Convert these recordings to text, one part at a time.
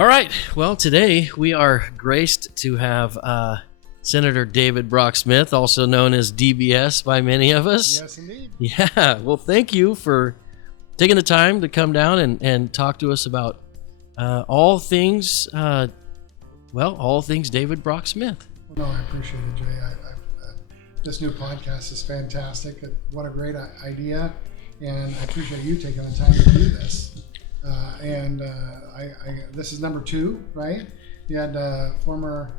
All right. Well, today we are graced to have Senator David Brock Smith, also known as DBS by many of us. Yes, indeed. Yeah. Well, thank you for taking the time to come down and talk to us about all things David Brock Smith. No, I appreciate it, Jay. This new podcast is fantastic. What a great idea. And I appreciate you taking the time to do this. This is number 2, right? You had former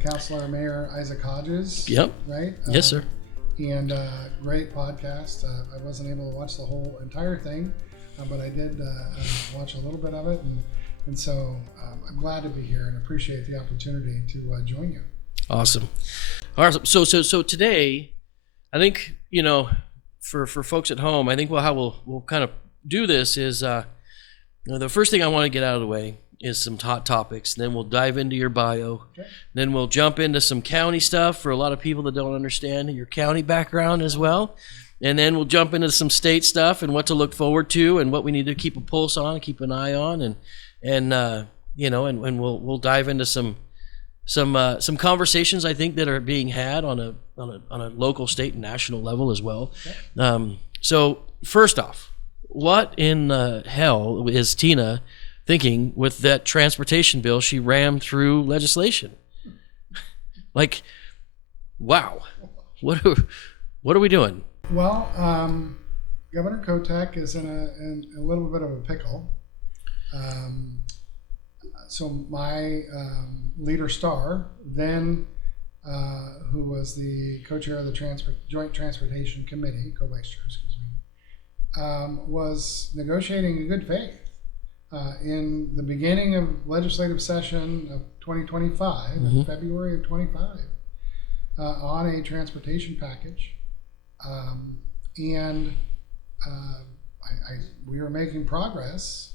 Councilor Mayor Isaac Hodges. Yep. Right? Yes, sir. And great podcast. I wasn't able to watch the whole entire thing, but I did watch a little bit of it. And so I'm glad to be here and appreciate the opportunity to join you. Awesome. All right. So today, I think, for folks at home, I think how we'll kind of do this is the first thing I want to get out of the way is some hot topics. Then we'll dive into your bio. Okay. Then we'll jump into some county stuff for a lot of people that don't understand your county background as well. And then we'll jump into some state stuff and what to look forward to and what we need to keep a pulse on, keep an eye on, and we'll dive into some conversations I think that are being had on a local, state, and national level as well. Okay. So first off, what in the hell is Tina thinking with that transportation bill she rammed through legislation? Like, wow, what are we doing? Well, Governor Kotek is in a little bit of a pickle. So my leader Starr, then who was the co-chair of the Joint Transportation Committee, co-vice chair, was negotiating in good faith in the beginning of legislative session of 2025, in February of 25, on a transportation package. We were making progress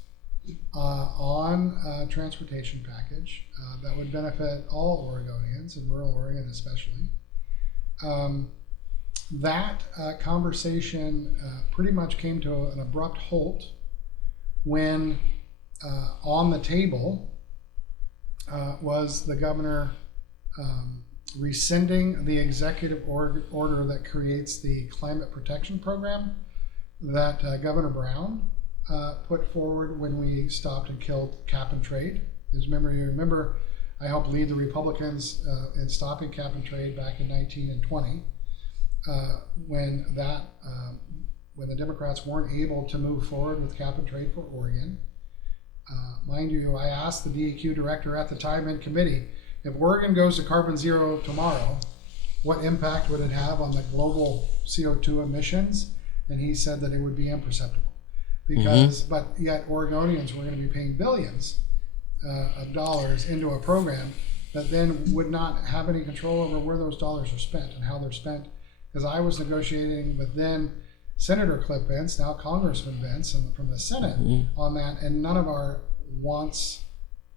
on a transportation package that would benefit all Oregonians, and rural Oregon especially. That conversation pretty much came to an abrupt halt when on the table was the governor rescinding the executive order that creates the climate protection program that Governor Brown put forward when we stopped and killed cap and trade. You remember I helped lead the Republicans in stopping cap and trade back in 19 and 20. When the Democrats weren't able to move forward with cap and trade for Oregon. Mind you, I asked the DEQ director at the time in committee, if Oregon goes to carbon zero tomorrow, what impact would it have on the global CO2 emissions? And he said that it would be imperceptible. But yet Oregonians were going to be paying billions of dollars into a program that then would not have any control over where those dollars are spent and how they're spent. Because I was negotiating with then Senator Cliff Vance, now Congressman Vance from the Senate on that, and none of our wants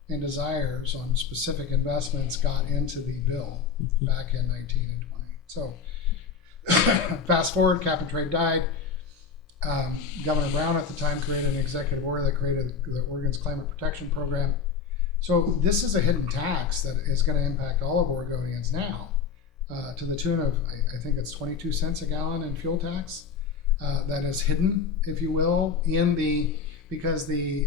and desires on specific investments got into the bill back in 19 and 20. So fast forward, cap and trade died. Governor Brown at the time created an executive order that created the Oregon's climate protection program. So this is a hidden tax that is going to impact all of Oregonians now. To the tune of, I think it's 22 cents a gallon in fuel tax that is hidden, if you will, because the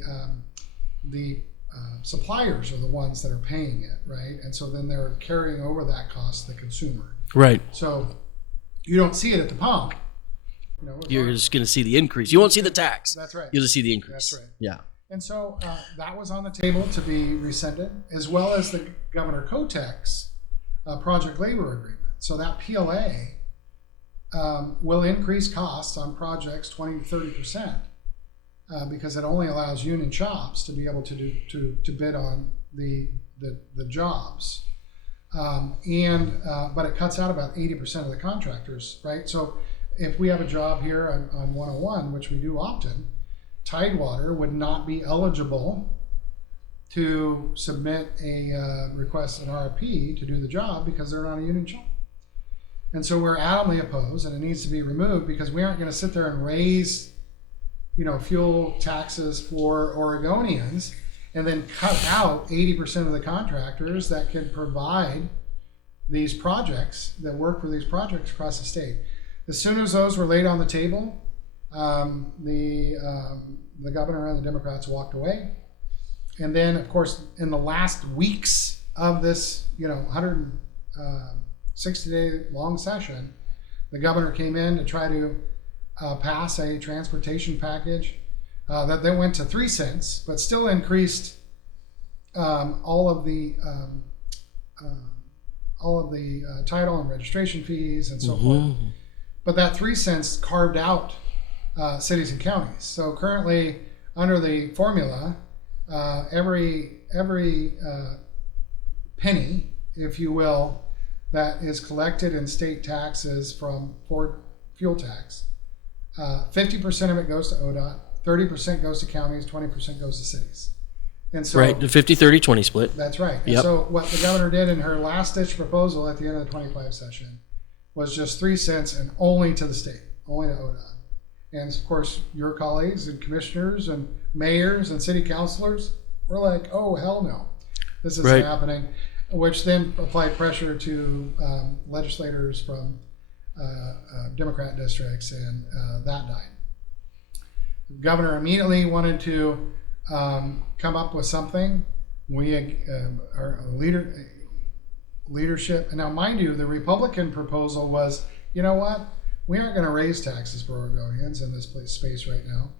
suppliers are the ones that are paying it, right? And so then they're carrying over that cost to the consumer. Right. So you don't see it at the pump. You're just going to see the increase. You won't see the tax. That's right. You'll just see the increase. That's right. Yeah. And so that was on the table to be rescinded, as well as the Governor Kotek's project labor agreement. So that PLA will increase costs on projects 20 to 30% because it only allows union shops to be able to bid on the jobs, but it cuts out about 80% of the contractors, right? So if we have a job here on 101, which we do often, Tidewater would not be eligible to submit a request, an RFP to do the job because they're not a union shop. And so we're adamantly opposed, and it needs to be removed because we aren't going to sit there and raise, fuel taxes for Oregonians and then cut out 80% of the contractors that can provide these projects, that work for these projects across the state. As soon as those were laid on the table, the governor and the Democrats walked away. And then, of course, in the last weeks of this, 160-day long session, the governor came in to try to pass a transportation package that then went to 3 cents, but still increased all of the title and registration fees and so forth. But that 3 cents carved out cities and counties. So currently, under the formula, every penny, if you will, that is collected in state taxes for fuel tax, 50% of it goes to ODOT, 30% goes to counties, 20% goes to cities. And so, right, the 50-30-20 split. That's right. And Yep. so what the governor did in her last ditch proposal at the end of the 25 session was just 3 cents and only to the state, only to ODOT. And of course, your colleagues and commissioners and mayors and city councilors were like, oh, hell no, this isn't Right. happening, which then applied pressure to legislators from Democrat districts, and that died. The governor immediately wanted to come up with something. We, our leadership, and now mind you, the Republican proposal was, you know what? We aren't going to raise taxes for Oregonians in this space right now.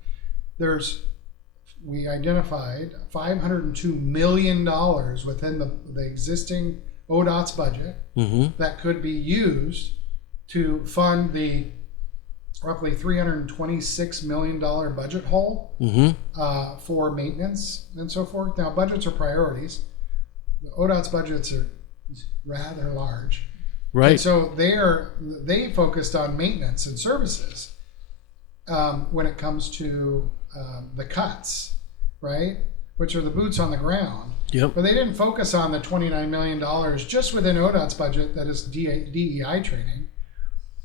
We identified $502 million within the existing ODOT's budget that could be used to fund the roughly $326 million budget hole for maintenance and so forth. Now, budgets are priorities. The ODOT's budgets are rather large. Right. And so they focused on maintenance and services when it comes to the cuts, right? Which are the boots on the ground. Yep. But they didn't focus on the $29 million just within ODOT's budget that is DEI training,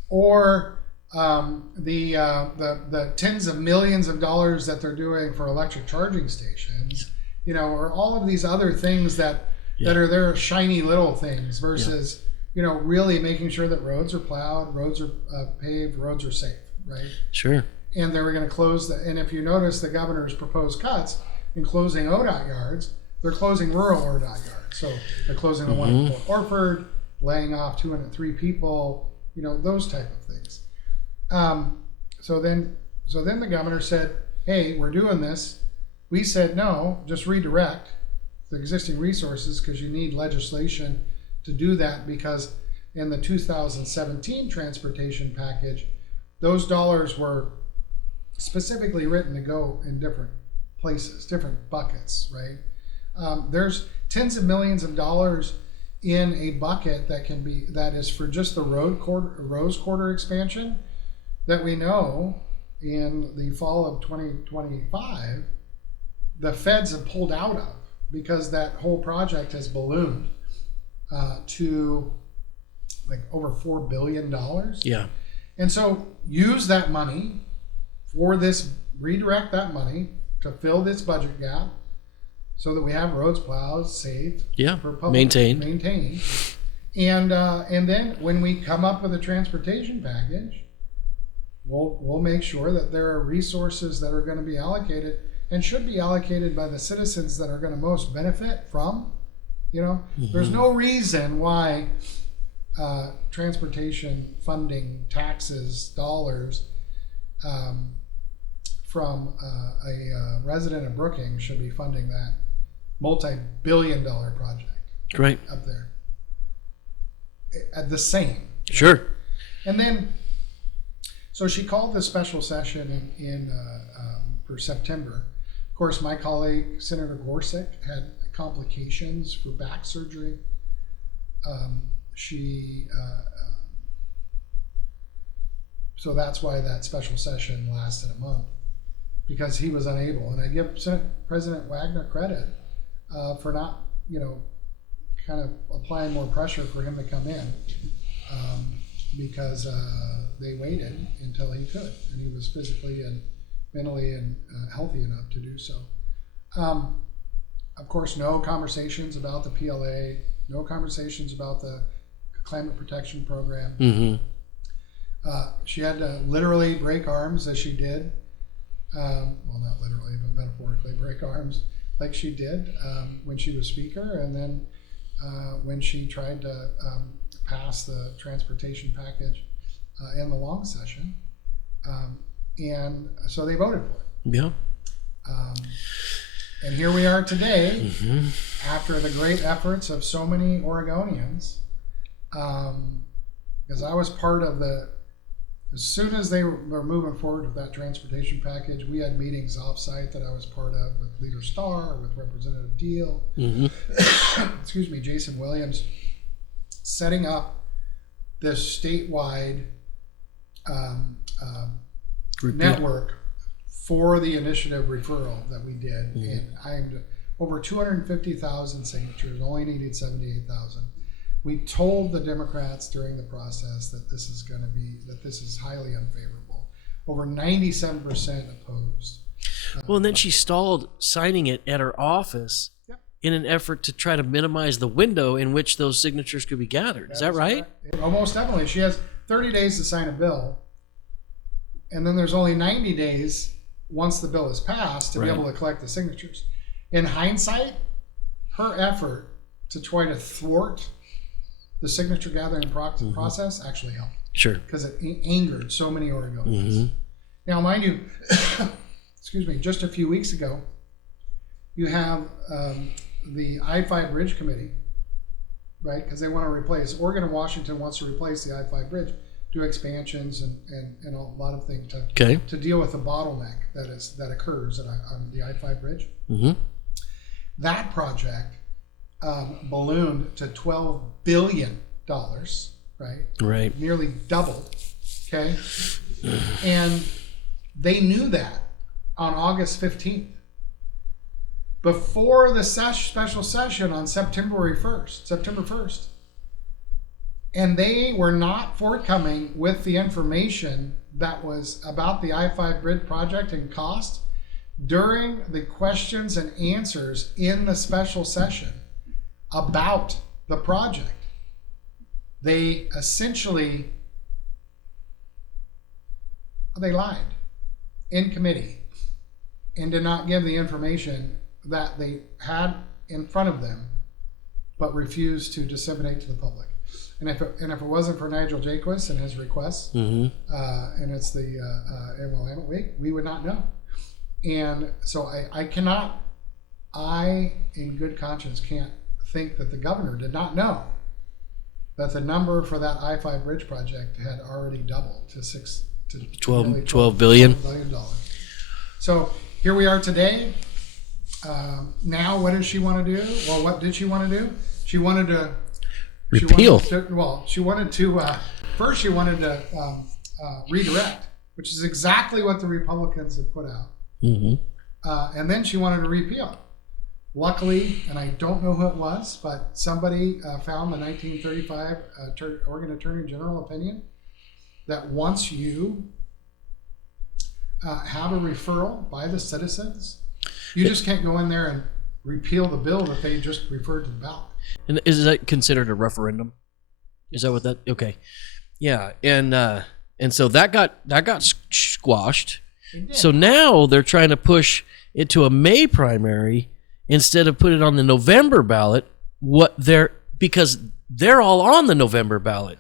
or the tens of millions of dollars that they're doing for electric charging stations, or all of these other things that are their shiny little things versus really making sure that roads are plowed, roads are paved, roads are safe, right? Sure. And they were going to close and if you notice the governor's proposed cuts in closing ODOT yards, they're closing rural ODOT yards. So they're closing the one in Port Orford, laying off 203 people, those type of things. So then the governor said, hey, we're doing this. We said, no, just redirect the existing resources because you need legislation to do that, because in the 2017 transportation package, those dollars were specifically written to go in different places, different buckets, right? There's tens of millions of dollars in a bucket that is for just the Rose Quarter expansion that we know in the fall of 2025, the feds have pulled out of because that whole project has ballooned to like over $4 billion. Yeah. And so use that money redirect that money to fill this budget gap so that we have roads plowed, safe, for public maintained. And then when we come up with a transportation package, we'll make sure that there are resources that are going to be allocated and should be allocated by the citizens that are going to most benefit from. There's no reason why transportation funding, taxes, dollars from a resident of Brookings should be funding that multi-billion-dollar project Right. up there. At the same. Sure. And then, so she called this special session for September. Of course, my colleague, Senator Gorsuch, had complications for back surgery. So that's why that special session lasted a month, because he was unable. And I give Senate President Wagner credit for not, kind of applying more pressure for him to come in, because they waited until he could, and he was physically and mentally and healthy enough to do so. of course, no conversations about the PLA, no conversations about the climate protection program. She had to literally break arms as she did. Well, not literally, but metaphorically break arms like she did when she was speaker, and then when she tried to pass the transportation package in the long session. And so they voted for it. Yeah. And here we are today, after the great efforts of so many Oregonians, because I was part of as soon as they were moving forward with that transportation package, we had meetings offsite that I was part of with Leader Starr, with Representative Deal, excuse me, Jason Williams, setting up this statewide network for the initiative referral that we did. And I'm over 250,000 signatures, only needed 78,000. We told the Democrats during the process that this is highly unfavorable. Over 97% opposed. Well, and then she stalled signing it at her office in an effort to try to minimize the window in which those signatures could be gathered. Is that right? Almost definitely. She has 30 days to sign a bill, and then there's only 90 days once the bill is passed to be able to collect the signatures. In hindsight, her effort to try to thwart the signature gathering process actually helped. Sure. Because it angered so many Oregonians. Now, mind you, excuse me, just a few weeks ago, you have the I-5 Bridge Committee, right? Because they want to replace, Oregon and Washington wants to replace the I-5 Bridge, do expansions and a lot of things to deal with the bottleneck that occurs on the I-5 Bridge. That project ballooned to $12 billion, right? Right. Nearly doubled, okay? And they knew that on August 15th. Before the special session on September 1st. And they were not forthcoming with the information that was about the I-5 Bridge project and cost during the questions and answers in the special session about the project. They essentially, they lied in committee and did not give the information that they had in front of them, but refused to disseminate to the public. And if it wasn't for Nigel Jaquist and his requests, and it's the MLM week, we would not know. And so I in good conscience can't think that the governor did not know that the number for that I-5 Bridge project had already doubled to $12 billion. So here we are today. Now what does she want to do? Well, what did she want to do? She wanted to repeal. She wanted to first she wanted to redirect, which is exactly what the Republicans had put out. And then she wanted to repeal. Luckily, and I don't know who it was, but somebody found the 1935 Oregon Attorney General opinion that once you have a referral by the citizens, you just can't go in there and repeal the bill that they just referred to the ballot. And is that considered a referendum? Is that what that? Okay, yeah, and so that got squashed. So now they're trying to push it to a May primary instead of put it on the November ballot. Because they're all on the November ballot,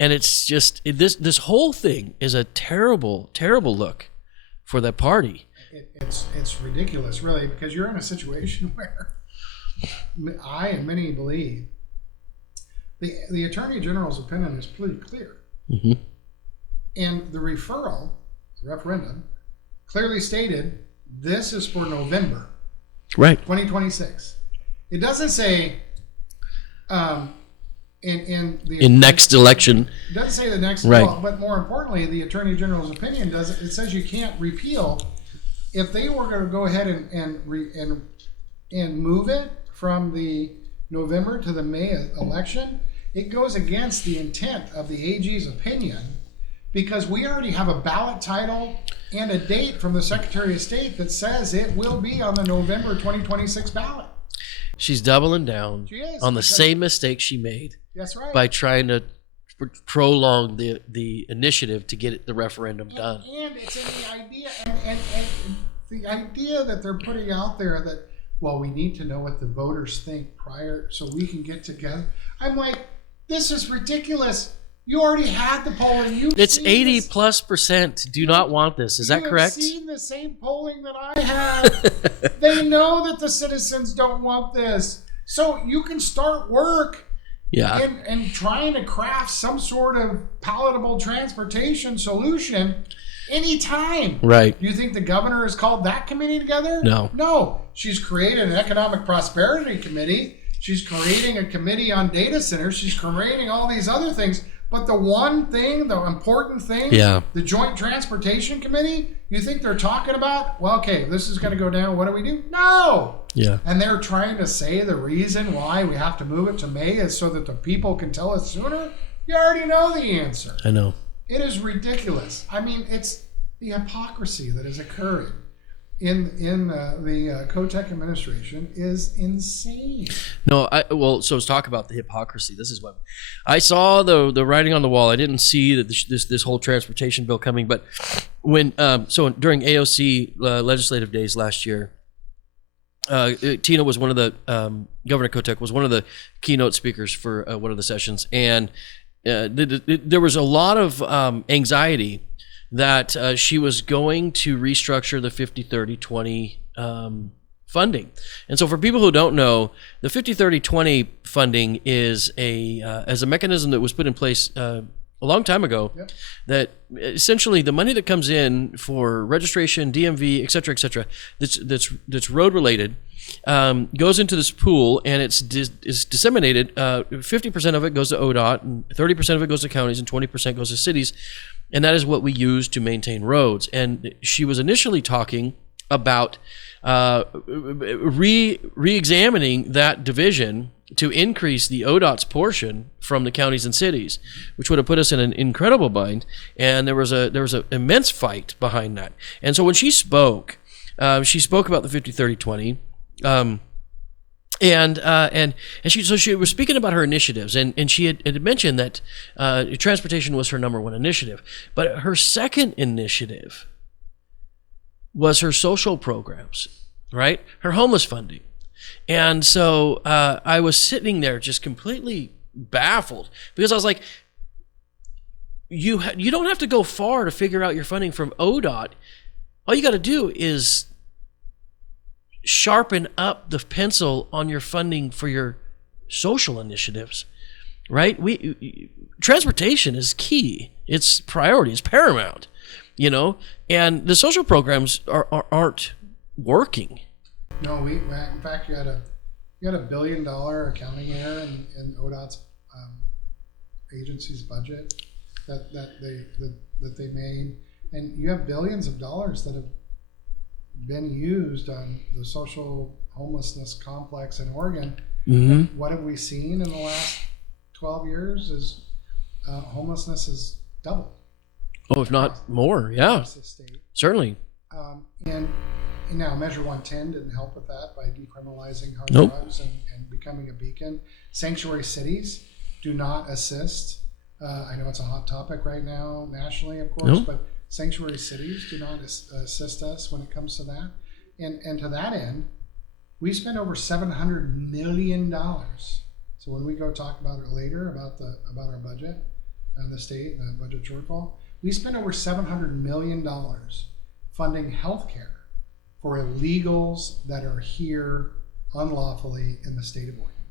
and it's just this whole thing is a terrible look for that party. It's ridiculous, really, because you're in a situation where I and many believe the Attorney General's opinion is pretty clear. And the referendum, clearly stated this is for November, right, 2026. It doesn't say in next election. It doesn't say the next, right. Well, but more importantly, the Attorney General's opinion does it. It says you can't repeal. If they were going to go ahead and move it from the November to the May election, it goes against the intent of the AG's opinion, because we already have a ballot title and a date from the Secretary of State that says it will be on the November 2026 ballot. She's doubling down on the same mistake she made. That's right. By trying to prolong the initiative to get the referendum done. And it's in the idea, and the idea that they're putting out there that, well, we need to know what the voters think prior so we can get together. I'm like, this is ridiculous. You already had the polling. It's 80+% do not want this. Is that correct? You've seen the same polling that I have. They know that the citizens don't want this. So you can start work and trying to craft some sort of palatable transportation solution anytime. Right. Do you think the governor has called that committee together? No. No. She's created an economic prosperity committee. She's creating a committee on data centers. She's creating all these other things. But the one thing, the important thing, the Joint Transportation Committee, you think they're talking about, well, okay, this is going to go down. What do we do? No. Yeah. And they're trying to say the reason why we have to move it to May is so that the people can tell us sooner. You already know the answer. I know. It is ridiculous. I mean, it's the hypocrisy that is occurring in the Kotek administration is insane. No, so let's talk about the hypocrisy. This is what I saw the writing on the wall. I didn't see that this whole transportation bill coming, but when during AOC legislative days last year, Tina was one of the Governor Kotek was one of the keynote speakers for one of the sessions, and there was a lot of anxiety that she was going to restructure the 50-30-20 funding. And so for people who don't know, the 50-30-20 funding is as a mechanism that was put in place a long time ago, that essentially the money that comes in for registration, DMV, et cetera, that's road related, goes into this pool, and it's disseminated. 50% of it goes to ODOT, and 30% of it goes to counties, and 20% goes to cities. And that is what we use to maintain roads. And she was initially talking about re-examining that division to increase the ODOT's portion from the counties and cities, which would have put us in an incredible bind. And there was an immense fight behind that. And so when she spoke about the 50-30-20. And she was speaking about her initiatives, and she had mentioned that transportation was her number one initiative, but her second initiative was her social programs, right? Her homeless funding. And so I was sitting there just completely baffled, because I was like, you don't have to go far to figure out your funding from ODOT. All you got to do is sharpen up the pencil on your funding for your social initiatives, right? Transportation is key. It's priority. It's paramount, and the social programs aren't working. No, in fact, you had a $1 billion accounting error in ODOT's agency's budget that they made, and you have billions of dollars that have been used on the social homelessness complex in Oregon. Mm-hmm. What have we seen in the last 12 years is homelessness has doubled. Oh, if not more, yeah. Certainly. And now Measure 110 didn't help with that by decriminalizing hard drugs and becoming a beacon. Sanctuary cities do not assist. I know it's a hot topic right now nationally, of course, but sanctuary cities do not assist us when it comes to that. And to that end, we spend over $700 million. So when we go talk about it later, about our budget, the state, the budget shortfall, we spend over $700 million funding healthcare for illegals that are here unlawfully in the state of Oregon.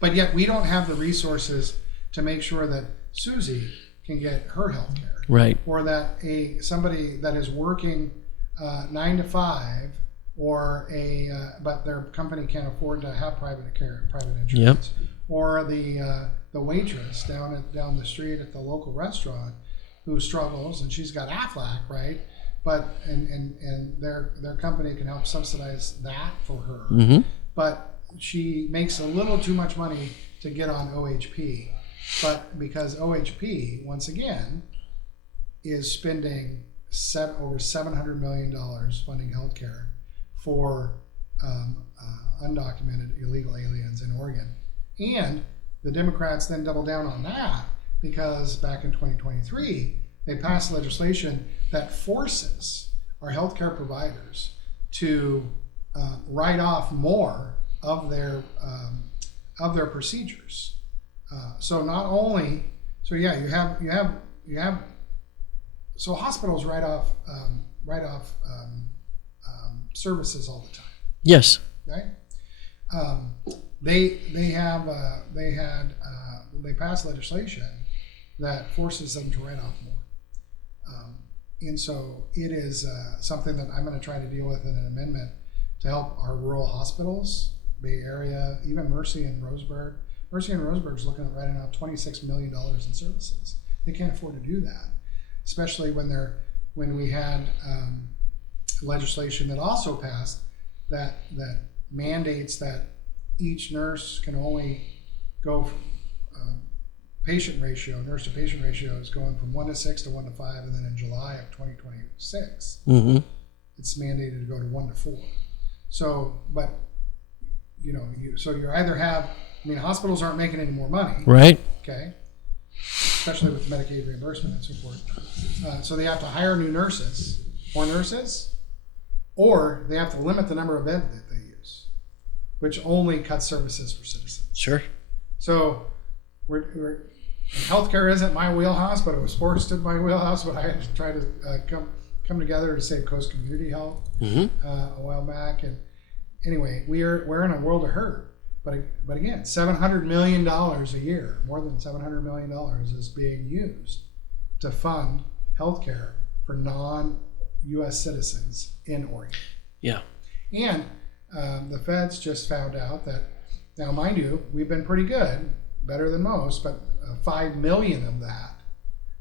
But yet we don't have the resources to make sure that Susie can get her health care. Right. Or that somebody that is working 9 to 5 or but their company can't afford to have private insurance. Yep. Or the waitress down the street at the local restaurant who struggles, and she's got Aflac, right? But and their company can help subsidize that for her. Mm-hmm. But she makes a little too much money to get on OHP. But because OHP, once again, is spending over $700 million funding healthcare for undocumented illegal aliens in Oregon. And the Democrats then doubled down on that because back in 2023, they passed legislation that forces our healthcare providers to write off more of their procedures. So not only, so yeah, you have, so hospitals write off services all the time. Yes. Okay. They passed legislation that forces them to write off more. And so it is something that I'm going to try to deal with in an amendment to help our rural hospitals, Bay Area, even Mercy and Roseburg. Mercy and Roseburg is looking at writing off $26 million in services. They can't afford to do that, especially when we had legislation that also passed that mandates that each nurse can only go nurse to patient ratio is going from 1:6 to 1:5, and then in July of 2026, it's mandated to go to 1:4. So, but so you either have, hospitals aren't making any more money, right? Okay, especially with Medicaid reimbursement and so forth. So they have to hire more nurses, or they have to limit the number of beds that they use, which only cuts services for citizens. Sure. So healthcare isn't my wheelhouse, but it was forced in my wheelhouse. But I had to try to come together to save Coast Community Health a while back. And anyway, we're in a world of hurt. But again, $700 million a year, more than $700 million is being used to fund healthcare for non-U.S. citizens in Oregon. Yeah. And the feds just found out that, now mind you, we've been pretty good, better than most, but 5 million of that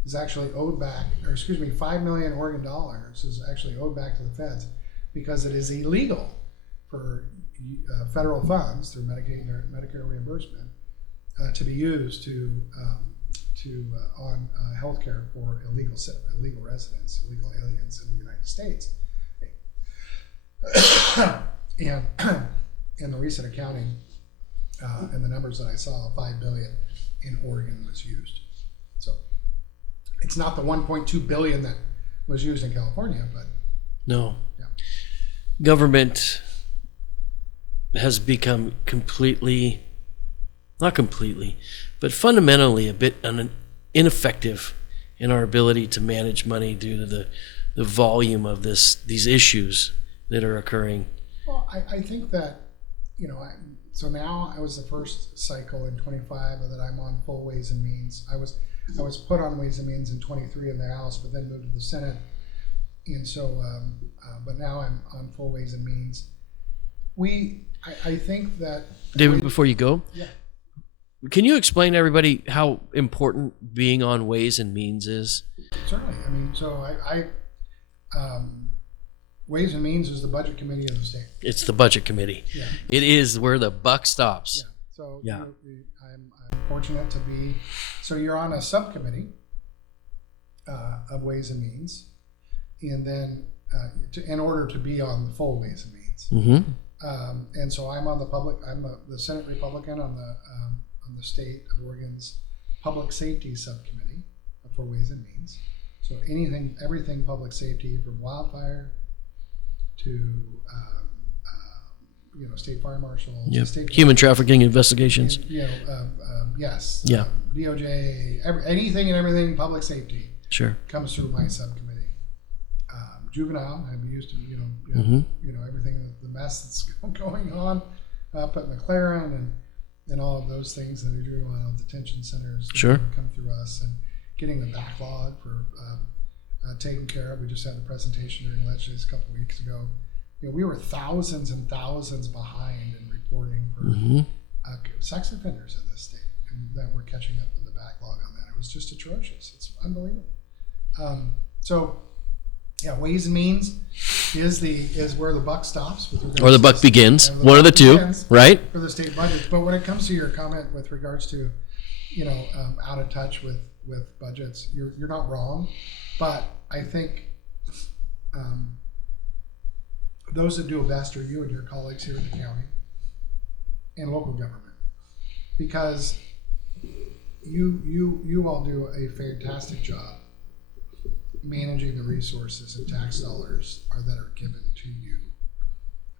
is actually owed back, or excuse me, 5 million Oregon dollars is actually owed back to the feds because it is illegal for federal funds through Medicaid or Medicare reimbursement to be used on healthcare for illegal residents, illegal aliens in the United States. And the recent accounting and the numbers that I saw, 5 billion in Oregon was used. So it's not the 1.2 billion that was used in California, but no. Yeah. Government has become not completely, but fundamentally a bit ineffective in our ability to manage money due to the volume of these issues that are occurring. Well, I think that, so now I was the first cycle in 25 that I'm on full Ways and Means. I was put on Ways and Means in 23 in the House, but then moved to the Senate. And so, but now I'm on full Ways and Means. I think that... David, before you go, yeah. Can you explain to everybody how important being on Ways and Means is? Certainly. So Ways and Means is the budget committee of the state. It's the budget committee. Yeah. It is where the buck stops. Yeah. So yeah. I'm fortunate to be, so you're on a subcommittee of Ways and Means, and then in order to be on the full Ways and Means. Mm-hmm. And so I'm on I'm the Senate Republican on the state of Oregon's Public Safety Subcommittee for Ways and Means. So everything public safety, from wildfire to state fire marshal, yep. State human trafficking investigations. Yes. Yeah. DOJ, anything and everything public safety. Sure. Comes through my subcommittee. Juvenile, I'm used to everything, the mess that's going on up at McLaren and all of those things that are juvenile detention centers. Sure. Come through us, and getting the backlog for taken care of. We just had the presentation during legislature a couple of weeks ago. We were thousands and thousands behind in reporting for sex offenders in this state, and that we're catching up with the backlog on that. It was just atrocious. It's unbelievable. So, yeah, Ways and Means is where the buck stops, or the buck begins. One of the two, right? For the state budget. But when it comes to your comment with regards to, out of touch with budgets, you're not wrong. But I think those that do it best are you and your colleagues here in the county and local government, because you all do a fantastic job managing the resources and tax dollars that are given to you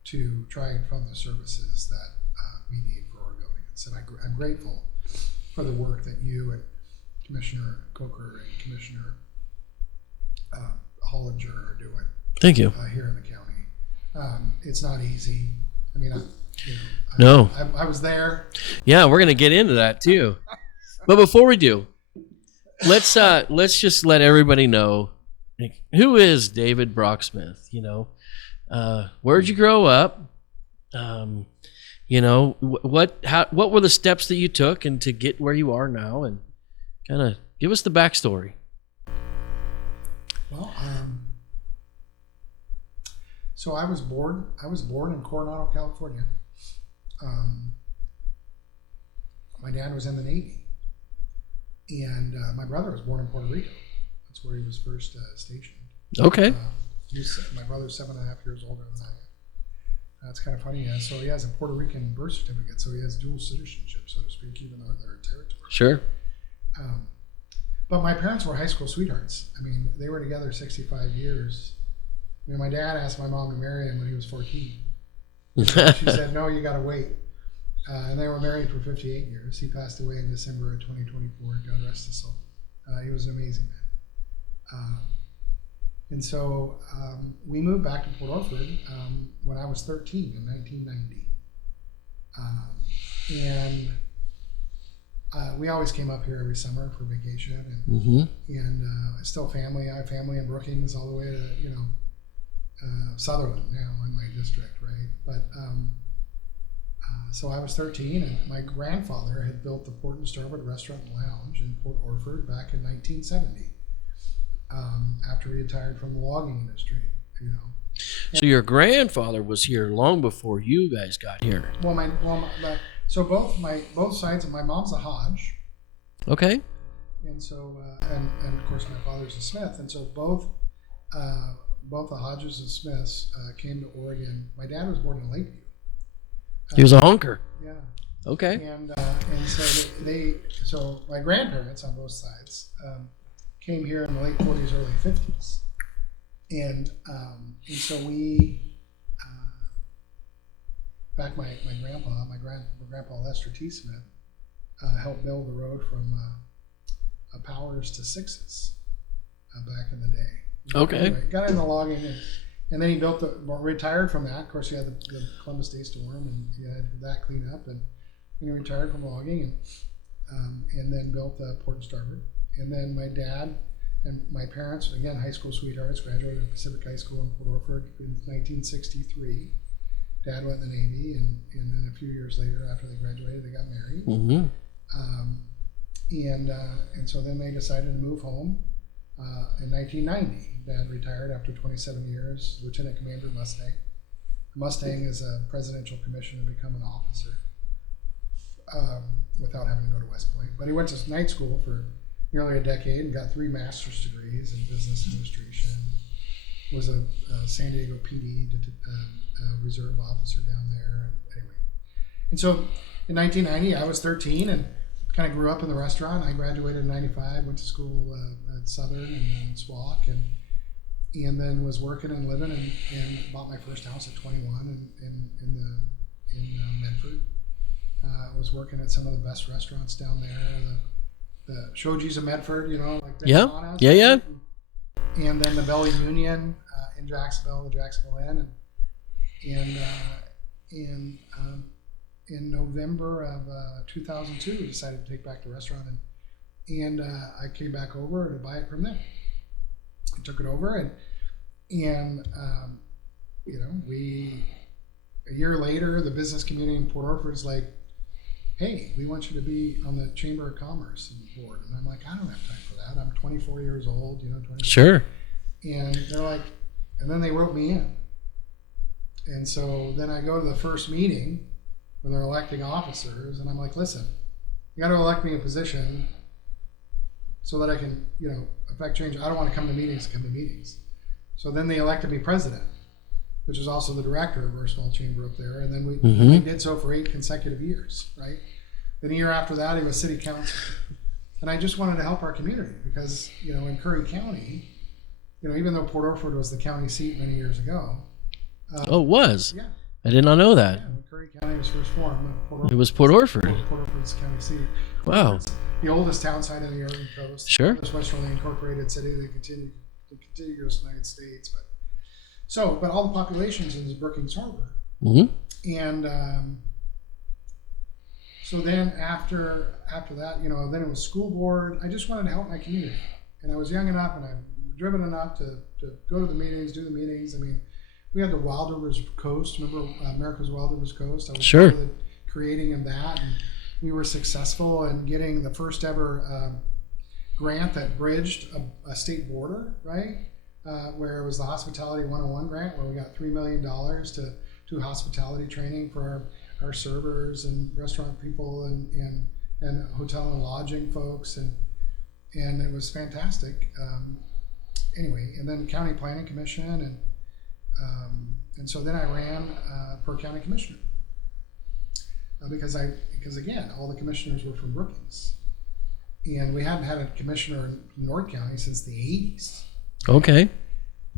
to try and fund the services that we need for Oregonians. And I'm grateful for the work that you and Commissioner Coker and Commissioner Hollinger are doing. Thank you. Here in the county. It's not easy. I mean, I was there. Yeah, we're gonna get into that too. But before we do, let's just let everybody know, like, who is David Brocksmith. You know, where'd you grow up? You know, what were the steps that you took and to get where you are now, and kind of give us the backstory. Well, so I was born in Coronado, California. My dad was in the Navy, and my brother was born in Puerto Rico. That's where he was first stationed. Okay. My brother's 7.5 years older than I am. That's kind of funny. So he has a Puerto Rican birth certificate, so he has dual citizenship, so to speak, even though they're a territory. Sure. But my parents were high school sweethearts. I mean, they were together 65 years. I mean, my dad asked my mom to marry him when he was 14. She said, no, you got to wait. And they were married for 58 years. He passed away in December of 2024. God rest his soul. He was an amazing man. And so we moved back to Port Orford when I was 13 in 1990. And we always came up here every summer for vacation. And still family. I have family in Brookings all the way to, Sutherland now in my district, right? But so I was 13, and my grandfather had built the Port and Starboard Restaurant and Lounge in Port Orford back in 1970. After he retired from the logging industry, So your grandfather was here long before you guys got here. So both sides of my mom's a Hodge. Okay. And so and of course my father's a Smith, and so both the Hodges and Smiths came to Oregon. My dad was born in Lakeview. He was a honker. Yeah. Okay. And so my grandparents on both sides came here in the late 40s, early 50s, and so we, in fact, my grandpa Lester T. Smith helped build the road from Powers to Sixes back in the day. Okay. Anyway, got into logging, and then he retired from that. Of course, he had the Columbus Day Storm, and he had that clean up, and he retired from logging, and then built Port and Starboard. And then my dad and my parents, again, high school sweethearts, graduated at Pacific High School in Port Orford in 1963. Dad went in the Navy, and then a few years later, after they graduated, they got married. And so then they decided to move home in 1990. Dad retired after 27 years, Lieutenant Commander Mustang. Mustang is a presidential commission to become an officer without having to go to West Point. But he went to night school for nearly a decade and got 3 master's degrees in business administration. Was a San Diego PD reserve officer down there. And so in 1990, I was 13 and kind of grew up in the restaurant. I graduated in 95, went to school at Southern and then SWAC, and then was working and living and bought my first house at 21 in Medford. Was working at some of the best restaurants down there. The Shoji's of Medford, like Daytona. Yeah. And then the Belly Union in Jacksonville, the Jacksonville Inn, and in November of 2002, we decided to take back the restaurant, and I came back over to buy it from them. I took it over, and a year later, the business community in Port Orford is like, hey, we want you to be on the Chamber of Commerce board. And I'm like, I don't have time for that. I'm 24 years old, 24. Sure. And they're like, and then they wrote me in. And so then I go to the first meeting when they're electing officers, and I'm like, listen, you got to elect me a position so that I can, affect change. I don't want to come to meetings. So then they elected me president, which is also the director of our small chamber up there. And then we did so for 8 consecutive years, right? Then a year after that, he was city council. And I just wanted to help our community because, in Curry County, even though Port Orford was the county seat many years ago. Oh, it was? Yeah. I did not know that. Yeah, when Curry County was first formed. It was Port Orford. Port Orford's county seat. Wow. It's the oldest town site on the Oregon coast. Sure. The westerly incorporated city. They continue the contiguous United States. But all the populations in Brookings Harbor. Mm-hmm. And so then after that, then it was school board. I just wanted to help my community. And I was young enough and I'm driven enough to go to the meetings, do the meetings. I mean, we had the Wild Rivers Coast. Remember America's Wild Rivers Coast? I was Sure. part of the creating of that. And we were successful in getting the first ever grant that bridged a state border, right? Where it was the Hospitality 101 grant, where we got $3 million to do hospitality training for our servers and restaurant people and hotel and lodging folks, and it was fantastic. Anyway, and then County Planning Commission, and so then I ran for county commissioner because again, all the commissioners were from Brookings, and we hadn't had a commissioner in North County since the 80s. Okay.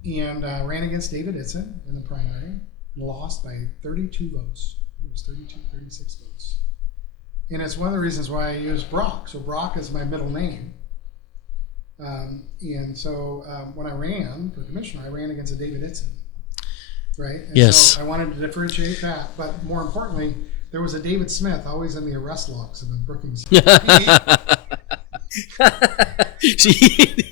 And ran against David Itzen in the primary and lost by 32 votes. It was 36 votes. And it's one of the reasons why I use Brock. So Brock is my middle name. And so when I ran for commissioner, I ran against a David Itzen, right? And yes. So I wanted to differentiate that. But more importantly, there was a David Smith always in the arrest logs of the Brookings.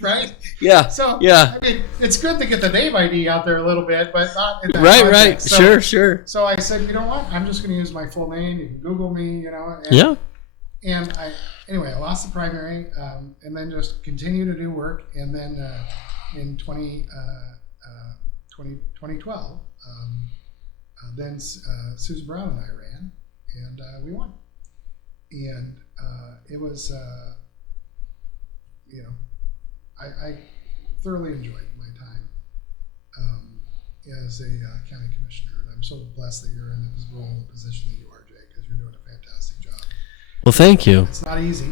Right? Yeah. So yeah. I mean, it's good to get the name ID out there a little bit, but not in that Right. context. So, Sure. So I said, you know what? I'm just going to use my full name. You can Google me, And, Yeah. And I lost the primary, and then just continue to do work. And then in 2012, then Susan Brown and I ran, and we won. And it was, I thoroughly enjoyed my time as a county commissioner, and I'm so blessed that you're in the role and the position that you are, Jay, because you're doing a fantastic job. Well, thank you. It's not easy,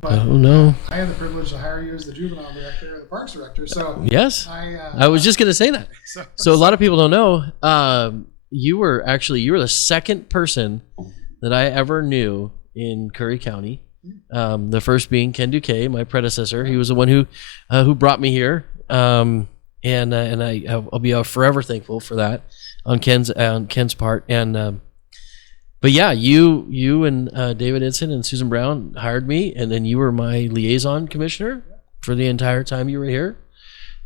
but Oh no. I had the privilege to hire you as the juvenile director, the parks director. So Yes. I was just going to say that. So a lot of people don't know. You were the second person that I ever knew in Curry County. The first being Ken Duque, my predecessor. He was the one who brought me here, and I'll be forever thankful for that on Ken's part. And but yeah, you and David Itzen and Susan Brown hired me, and then you were my liaison commissioner for the entire time you were here.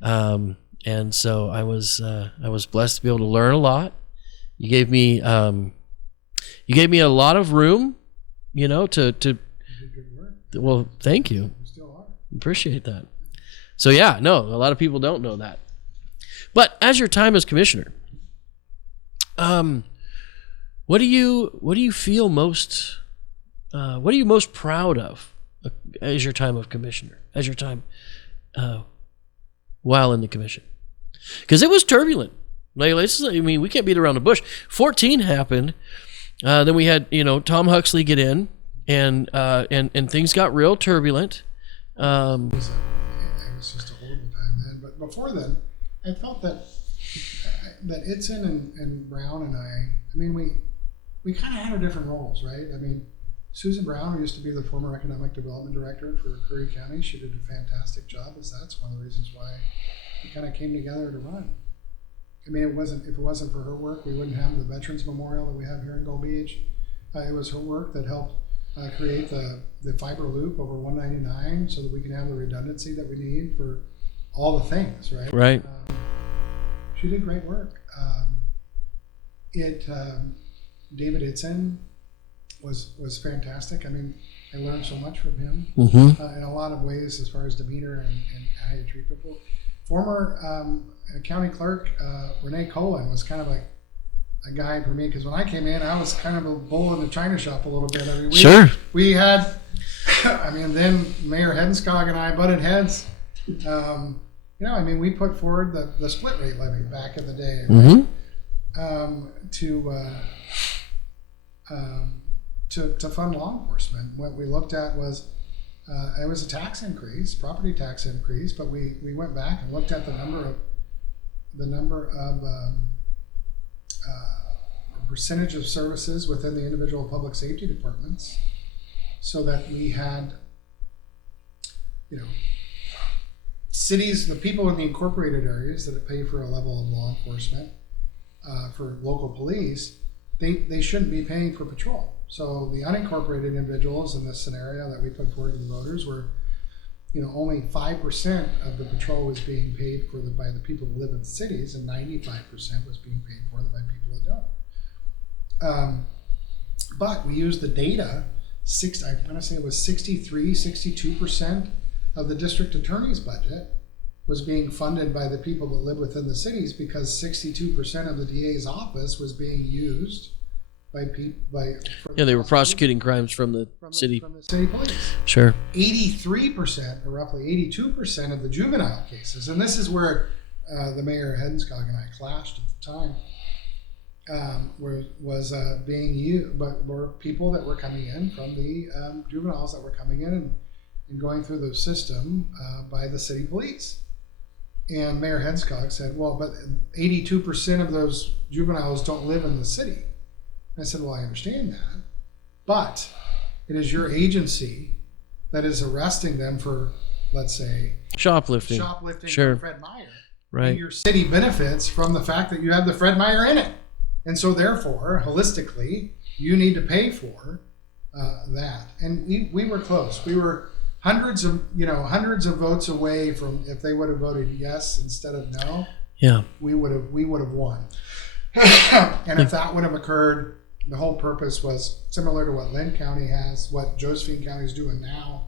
And so I was blessed to be able to learn a lot. You gave me a lot of room, to. Well, thank you. You still are. Appreciate that. So yeah, no, a lot of people don't know that. But as your time as commissioner, what do you feel most? What are you most proud of as your time of commissioner? As your time while in the commission, because it was turbulent. Like, we can't beat around the bush. 2014 happened. Then we had Tom Huxley get in. And things got real turbulent. It was just a horrible time then. But before then, I felt that Itzen and Brown and we kind of had our different roles, right? I mean, Susan Brown, who used to be the former economic development director for Curry County, she did a fantastic job. That's one of the reasons why we kind of came together to run. I mean, if it wasn't for her work, we wouldn't have the Veterans Memorial that we have here in Gold Beach. It was her work that helped create the fiber loop over 199 so that we can have the redundancy that we need for all the things, right? Right. She did great work. David Itzen was fantastic. I mean, I learned so much from him in a lot of ways as far as demeanor and how you treat people. Former county clerk Renee Colin was kind of like a guide for me, because when I came in, I was kind of a bull in the china shop a little bit. I mean, we had, then Mayor Hedenskog and I butted heads, I mean, we put forward the split rate levy back in the day, Mm-hmm. To fund law enforcement. What we looked at was it was a tax increase, property tax increase, but we went back and looked at the number of percentage of services within the individual public safety departments, so that we had, cities, the people in the incorporated areas that pay for a level of law enforcement for local police, they shouldn't be paying for patrol. So the unincorporated individuals in this scenario that we put forward to the voters were, only 5% of the patrol was being paid for by the people who live in cities, and 95% was being paid for by people that don't. But we used the data. I'm going to say it was 62% of the district attorney's budget was being funded by the people that live within the cities, because 62% of the DA's office was being used they were prosecuting crimes from the city police. Sure. 83%, or roughly 82% of the juvenile cases, and this is where the mayor Hedenskog and I clashed at the time, was being used, but were people that were coming in from the juveniles that were coming in and going through the system by the city police. And Mayor Hedenskog said, well, but 82% of those juveniles don't live in the city. I said, well, I understand that, but it is your agency that is arresting them for, let's say, shoplifting sure. from Fred Meyer. Right. And your city benefits from the fact that you have the Fred Meyer in it. And so therefore, holistically, you need to pay for that. And we were close. We were hundreds of votes away from, if they would have voted yes instead of no, yeah, we would have won. And if that would have occurred, the whole purpose was similar to what Lynn County has, what Josephine County is doing now,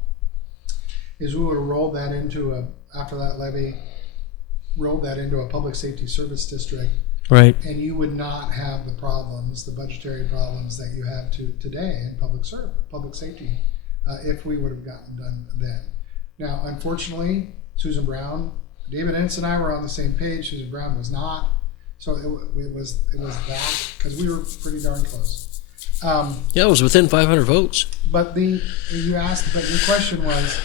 is we would have rolled that into after that levy, rolled that into a public safety service district. Right. And you would not have the budgetary problems that you have today in public safety, if we would have gotten done then. Now, unfortunately, Susan Brown, David Ince and I were on the same page. Susan Brown was not. So it was that, because we were pretty darn close. It was within 500 votes. But your question was,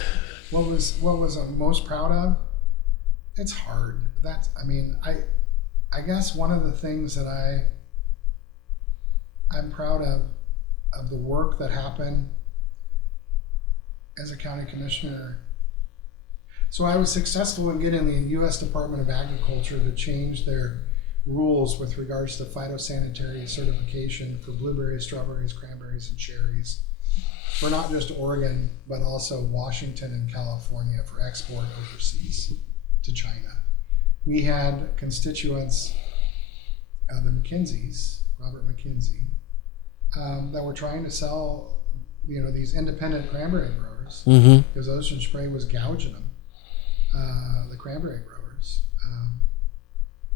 what was I most proud of? It's hard. I guess one of the things that I'm proud of the work that happened as a county commissioner. So I was successful in getting the U.S. Department of Agriculture to change their rules with regards to phytosanitary certification for blueberries, strawberries, cranberries, and cherries, for not just Oregon, but also Washington and California, for export overseas to China. We had constituents, the McKinseys, Robert McKinsey, that were trying to sell, these independent cranberry growers, because Ocean Spray was gouging them, the cranberry growers.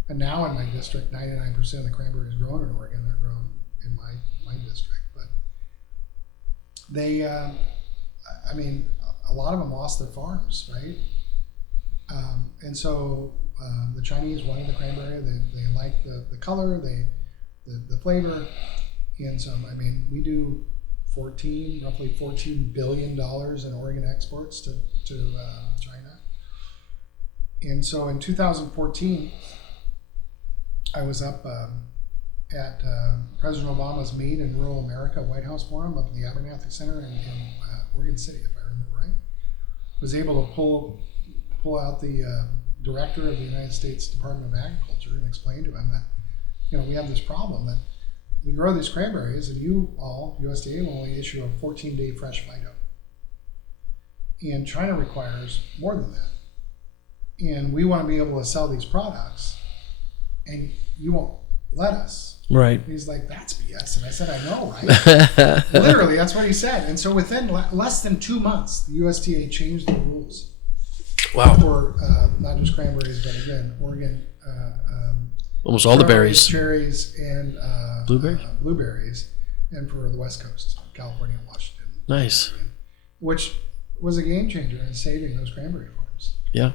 And now in my district, 99% of the cranberries grown in Oregon are grown in my district. But they, a lot of them lost their farms, right? And so the Chinese wanted the cranberry. They liked the color, the flavor. And so, we do roughly $14 billion in Oregon exports to China. And so in 2014, I was up at President Obama's Meet in Rural America White House Forum up at the Abernathy Center in Oregon City, if I remember right. Was able to pull out the director of the United States Department of Agriculture and explain to him that, we have this problem that we grow these cranberries and USDA will only issue a 14-day fresh phyto. And China requires more than that. And we want to be able to sell these products, and you won't let us. Right. He's like, that's BS. And I said, I know, right? Literally, that's what he said. And so within less than 2 months, the USDA changed the rules. Wow. For not just cranberries, but again, Oregon. Almost all the berries. Cherries and blueberries, and for the West Coast, California and Washington. Nice. Which was a game changer in saving those cranberry farms. Yeah.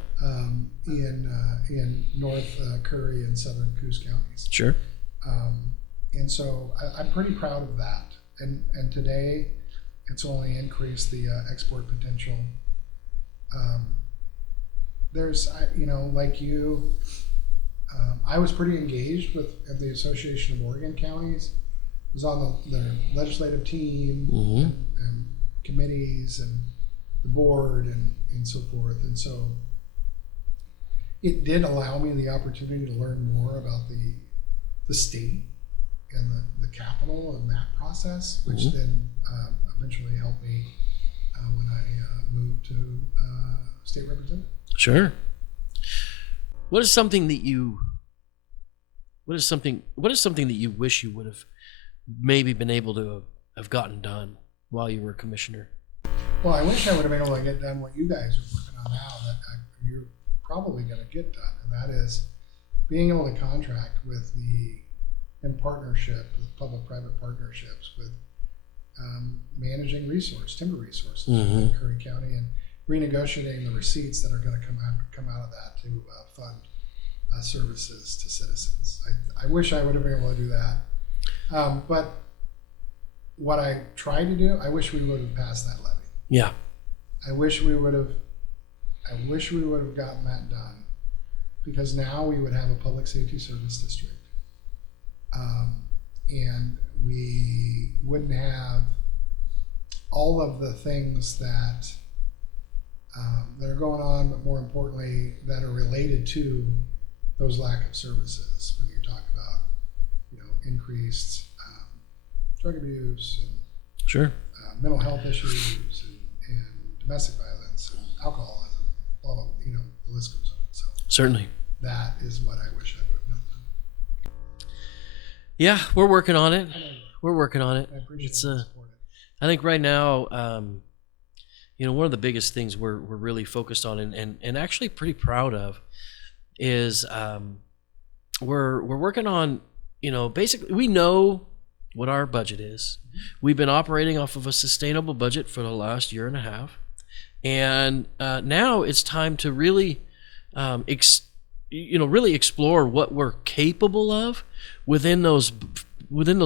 In North Curry and Southern Coos counties. Sure. And so I'm pretty proud of that. And today, it's only increased the export potential. There's, like you, I was pretty engaged with the Association of Oregon Counties. I was on their legislative team and committees and the board and so forth. And so it did allow me the opportunity to learn more about the state and the capital and that process, which then eventually helped me when I moved to state representative. Sure. What is something that you wish you would have maybe been able to have gotten done while you were commissioner? Well, I wish I would have been able to get done what you guys are working on now that you're probably going to get done, and that is being able to contract in partnership with public-private partnerships with managing timber resources in Curry County, and renegotiating the receipts that are going to come out of that to fund services to citizens. I wish I would have been able to do that, but what I tried to do, I wish we would have passed that levy. Yeah. I wish we would have gotten that done, because now we would have a public safety service district, and we wouldn't have all of the things that are going on, but more importantly, that are related to those lack of services. When you talk about, increased drug abuse and Sure. Mental health issues and domestic violence and alcoholism, blah, blah, the list goes on. So Certainly. that is what I wish I would have done. Yeah, we're working on it. We're working on it. I appreciate It's the support. I think right now, one of the biggest things we're really focused on and actually pretty proud of is we're working on, basically we know what our budget is. We've been operating off of a sustainable budget for the last year and a half, and now it's time to really, really explore what we're capable of within those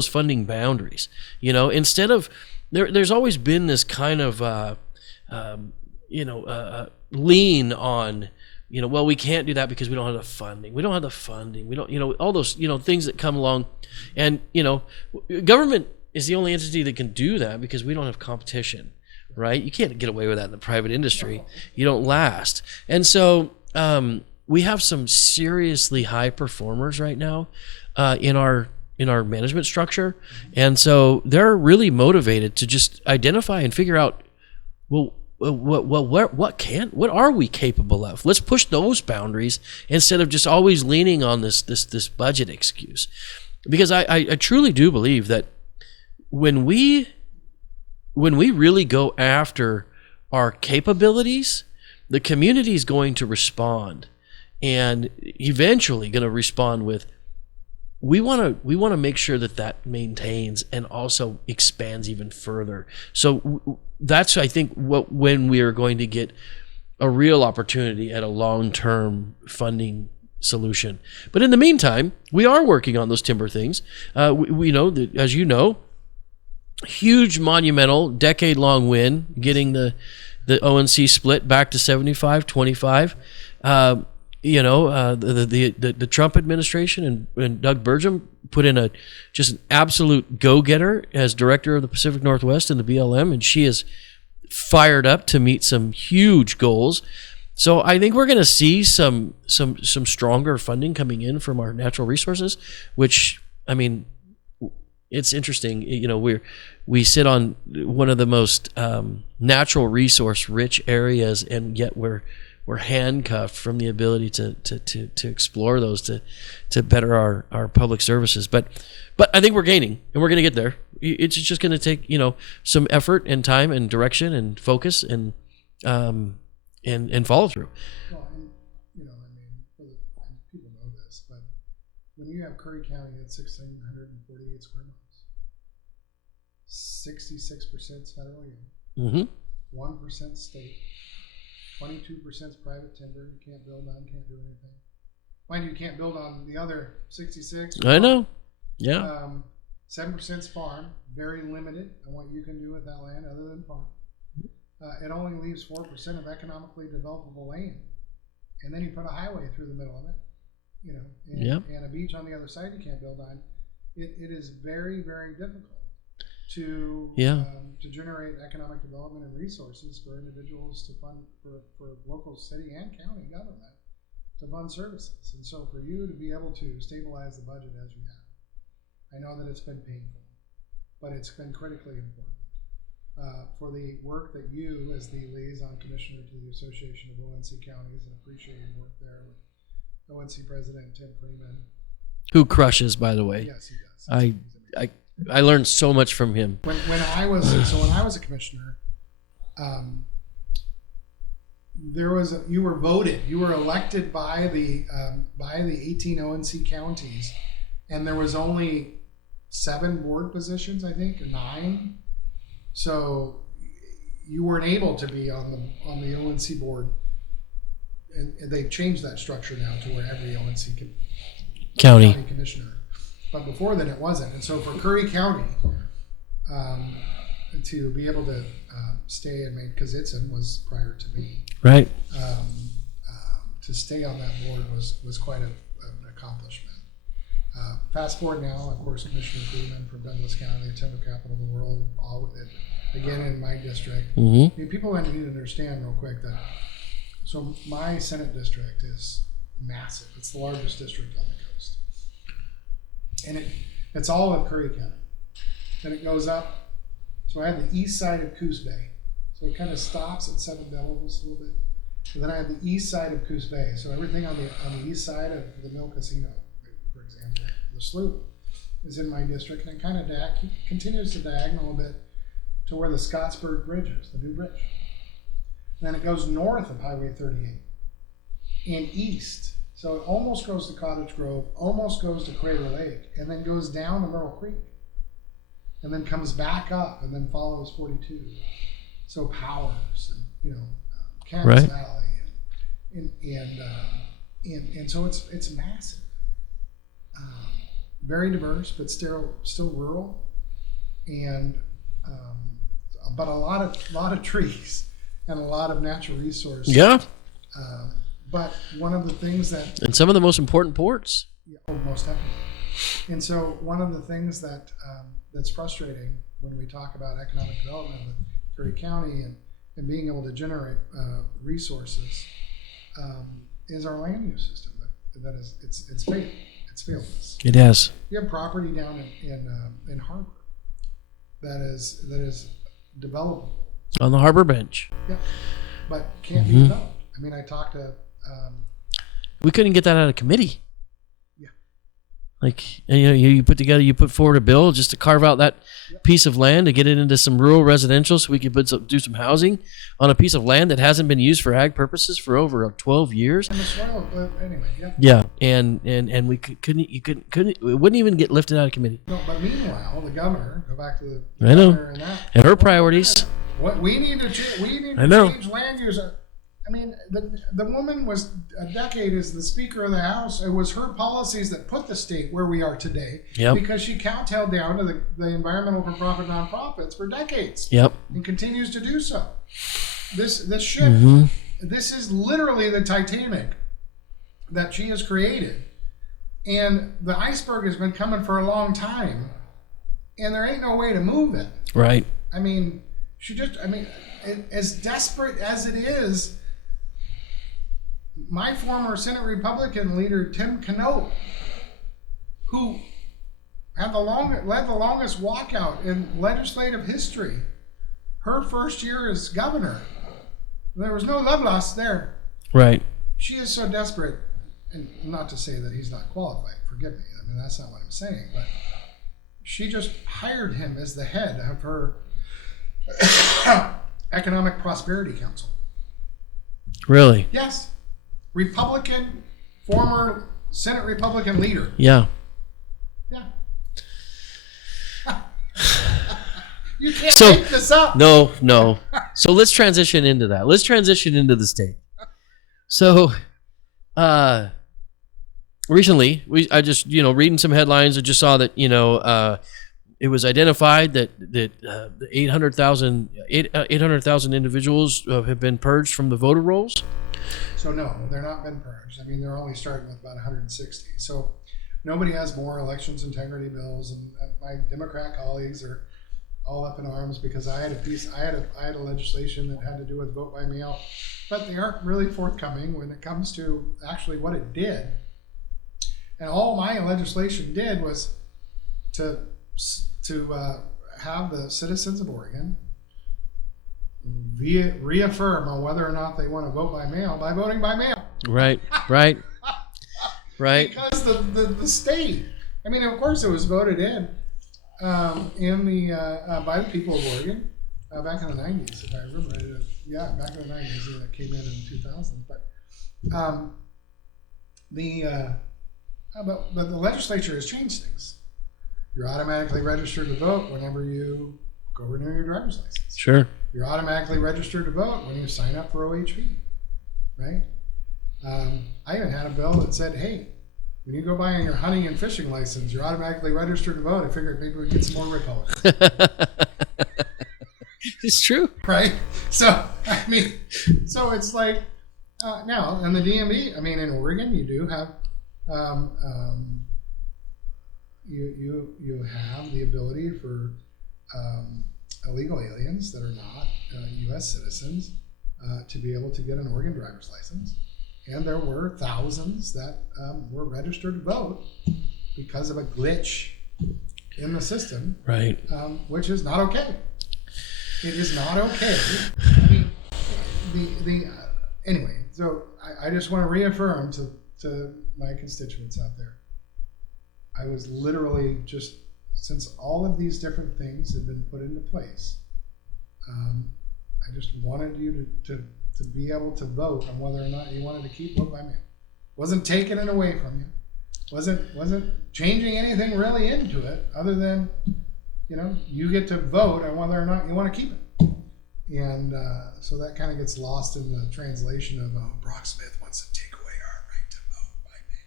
funding boundaries. Instead of there's always been this kind of lean on, well, we can't do that because we don't have the funding. We don't, all those, things that come along. And, government is the only entity that can do that because we don't have competition, right? You can't get away with that in the private industry. You don't last. And so we have some seriously high performers right now in our management structure. And so they're really motivated to just identify and figure out, well, what are we capable of? Let's push those boundaries instead of just always leaning on this budget excuse. Because I truly do believe that when we really go after our capabilities, the community is going to respond, and eventually going to respond with, we want to make sure that maintains and also expands even further. So that's, I think, when we are going to get a real opportunity at a long-term funding solution. But in the meantime, we are working on those timber things. We know that, as you know, huge, monumental, decade-long win, getting the ONC split back to 75-25. The Trump administration and Doug Burgum put in just an absolute go-getter as director of the Pacific Northwest in the BLM, and she is fired up to meet some huge goals. So I think we're going to see some stronger funding coming in from our natural resources, which, I mean, it's interesting. We sit on one of the most natural resource rich areas, and yet we're handcuffed from the ability to explore those to better our public services. But I think we're gaining, and we're going to get there. It's just going to take some effort and time and direction and focus and follow through. Well, and, people know this, but when you have Curry County at 1,648 square miles, 66% federal aid, 1% state, 22% is private timber. You can't build on, can't do anything. Mind you, can't build on the other 66. I know. Yeah. 7% is farm, very limited on what you can do with that land other than farm. It only leaves 4% of economically developable land. And then you put a highway through the middle of it, you know, and a beach on the other side you can't build on. It is very, very difficult to generate economic development and resources for individuals to fund, for local city and county government to fund services. And so for you to be able to stabilize the budget as you have, I know that it's been painful, but it's been critically important for the work that you, as the liaison commissioner to the Association of ONC Counties, and appreciate your work there with ONC President Tim Freeman. Who crushes, by the way. Yes, he does. I learned so much from him. When I was a commissioner, you were voted, you were elected by the 18 ONC counties, and there was only 7 board positions, I think, or 9. So you weren't able to be on the ONC board, and they've changed that structure now to where every ONC county commissioner. But before then, it wasn't. And so for Curry County to be able to stay and make, because Itzen was prior to me, right? To stay on that board was quite an accomplishment. Fast forward now, of course, Commissioner Freeman from Douglas County, the timber capital of the world, again in my district. Mm-hmm. I mean, people need to understand real quick that, so my Senate district is massive. It's the largest district on the coast. And it's all of Curry County. Then it goes up. So I have the east side of Coos Bay. So it kind of stops at Seven Devils a little bit. And then I have the east side of Coos Bay. So everything on the east side of the Mill Casino, for example, the sloop, is in my district, and it kind of continues to diagonal a bit to where the Scottsburg Bridge is, the new bridge. Then it goes north of Highway 38 and east. So it almost goes to Cottage Grove, almost goes to Crater Lake, and then goes down to Merle Creek, and then comes back up, and then follows 42. So Powers, and Camas Valley, and so it's massive. Very diverse, but still rural, and but a lot of trees and a lot of natural resources. Yeah. But one of the things that, and some of the most important ports. Most definitely. And so one of the things that that's frustrating when we talk about economic development with Curry County and being able to generate resources is our land use system. That is, it's failed. It's failed us. It has. You have property down in Harbor that is developable On the harbor bench. Yeah, but can't be developed. I mean, I talked to. We couldn't get that out of committee. Yeah. Like, you put forward a bill just to carve out that piece of land to get it into some rural residential, so we could do some housing on a piece of land that hasn't been used for ag purposes for over 12 years. And the soil, anyway, yeah. Yeah, and we couldn't. It wouldn't even get lifted out of committee. No, but meanwhile, the governor, go back to the I know, governor and her priorities. What we need to change land use. I mean, the woman was a decade as the Speaker of the House. It was her policies that put the state where we are today. Yep. Because she kowtowed down to the environmental for-profit nonprofits for decades. Yep. And continues to do so. This ship, this is literally the Titanic that she has created. And the iceberg has been coming for a long time. And there ain't no way to move it. Right. I mean, as desperate as it is, my former Senate Republican leader, Tim Canoe, who led the longest walkout in legislative history, her first year as governor, there was no love lost there. Right. She is so desperate, and not to say that he's not qualified, forgive me, I mean, that's not what I'm saying, but she just hired him as the head of her Economic Prosperity Council. Really? Yes. Republican, former Senate Republican leader. Yeah. Yeah. You can't So- make this up. No. So let's transition into that. Let's transition into the state. So, recently, I just reading some headlines. I just saw that it was identified that 800,000 individuals have been purged from the voter rolls. So no, they're not been purged. I mean, they're only starting with about 160. So nobody has more elections integrity bills, and my Democrat colleagues are all up in arms because I had a legislation that had to do with vote by mail, but they aren't really forthcoming when it comes to actually what it did. And all my legislation did was to have the citizens of Oregon reaffirm on whether or not they want to vote by mail by voting by mail. Right. Because the state, I mean, of course, it was voted in the by the people of Oregon back in the 90s, if I remember right. Yeah, back in the 90s, and it came in 2000. But but the legislature has changed things. You're automatically registered to vote whenever you go renew your driver's license. Sure. You're automatically registered to vote when you sign up for OHV, right? I even had a bill that said, hey, when you go buy your hunting and fishing license, you're automatically registered to vote. I figured maybe we'd get some more Republicans. It's true. Right? So, I mean, so it's like, now, in the DMV, I mean, in Oregon, you do have, you have the ability for illegal aliens that are not U.S. citizens to be able to get an Oregon driver's license. And there were thousands that were registered to vote because of a glitch in the system, Right. Which is not okay. It is not okay. I mean, anyway. So I just want to reaffirm to my constituents out there. I was literally just, since all of these different things had been put into place, I just wanted you to be able to vote on whether or not you wanted to keep vote by mail. Wasn't taking it away from you. Wasn't changing anything really into it, other than you get to vote on whether or not you want to keep it. And so that kind of gets lost in the translation of Brock Smith wants to take away our right to vote by mail.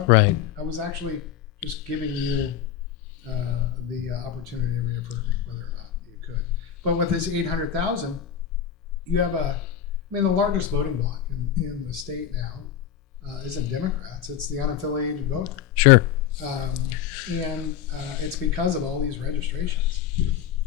No, Right. I was actually just giving you the opportunity to reaffirm whether or not you could. But with this 800,000, you have the largest voting bloc in the state now isn't Democrats, it's the unaffiliated voter. Sure. And it's because of all these registrations.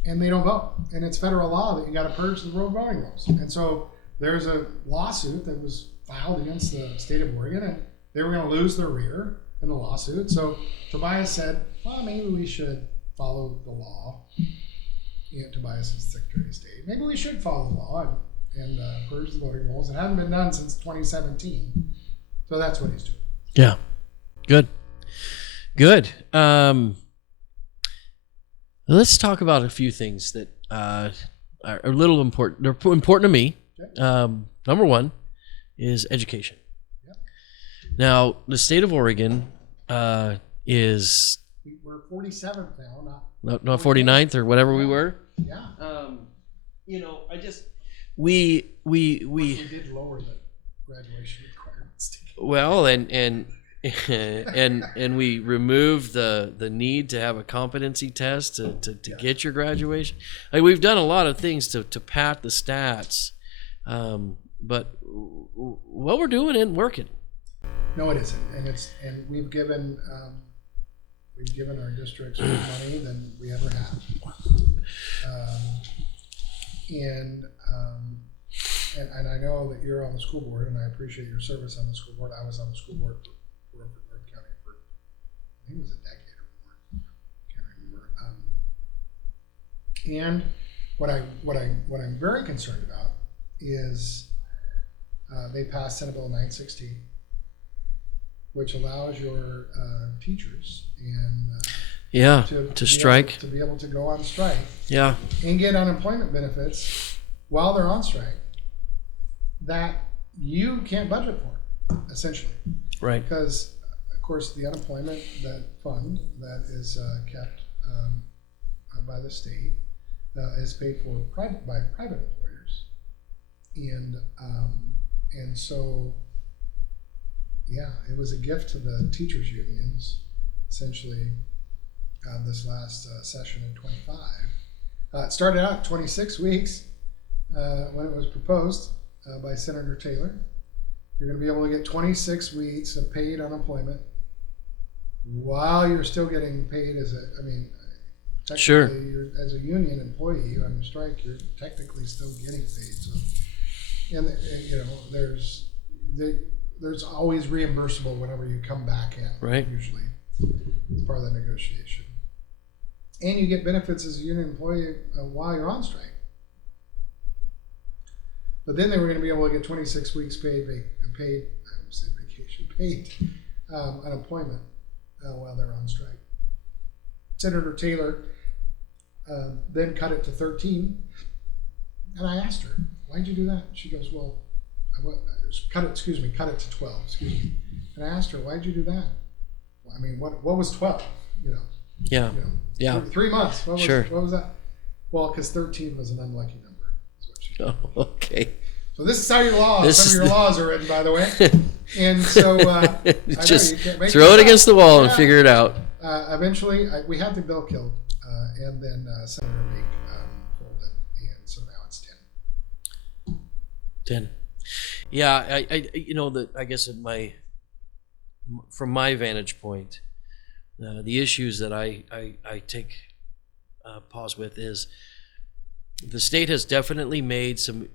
And they don't vote. And it's federal law that you got to purge the road voting rolls. And so there's a lawsuit that was filed against the state of Oregon, and they were going to lose their rear in the lawsuit. So Tobias said, well, maybe we should follow the law. Tobias is Secretary of State. Maybe we should follow the law and purge the voting rolls. It hasn't been done since 2017. So that's what he's doing. Yeah. Good. Let's talk about a few things that are a little important. They're important to me. Okay. Number one is education. Yep. Now, the state of Oregon is We're 47th now, not 49th or whatever we were. yeah. I just we We did lower the graduation requirements. well and we removed the need to have a competency test to get your graduation. Like, we've done a lot of things to pat the stats, but what we're doing isn't working. No, it isn't, and we've given our districts more money than we ever have, and I know that you're on the school board, and I appreciate your service on the school board. I was on the school board for North County for, I think it was a decade or more. Can't remember. And what I'm very concerned about is they passed Senate Bill 960, which allows your teachers and to strike, to be able to go on strike, and get unemployment benefits while they're on strike that you can't budget for, essentially. Right. Because, of course, the unemployment fund that is kept by the state is paid for by private employers, and so yeah, it was a gift to the teachers unions essentially this last session in 25. It started out at 26 weeks when it was proposed by Senator Taylor. You're going to be able to get 26 weeks of paid unemployment while you're still getting paid technically, Sure. As a union employee on strike, you're technically still getting paid. So, and there's always reimbursable whenever you come back in. Right. Usually, it's part of the negotiation, and you get benefits as a union employee while you're on strike. But then they were going to be able to get 26 weeks paid unemployment while they're on strike. Senator Taylor then cut it to 13, and I asked her, "Why'd you do that?" She goes, "Well, cut it to 12." Excuse me. And I asked her, "Why'd you do that?" Well, I mean, what was 12? Yeah. Yeah. 3 months. What was that? Well, because 13 was an unlucky number. Is what she said. Oh, okay. So this is how your laws are written, by the way. And so just throw it against the wall and figure it out. Eventually, we had the bill killed, and then Senator Meek folded, and so now it's 10. 10. Yeah, I guess from my vantage point, the issues that I take pause with is the state has definitely made some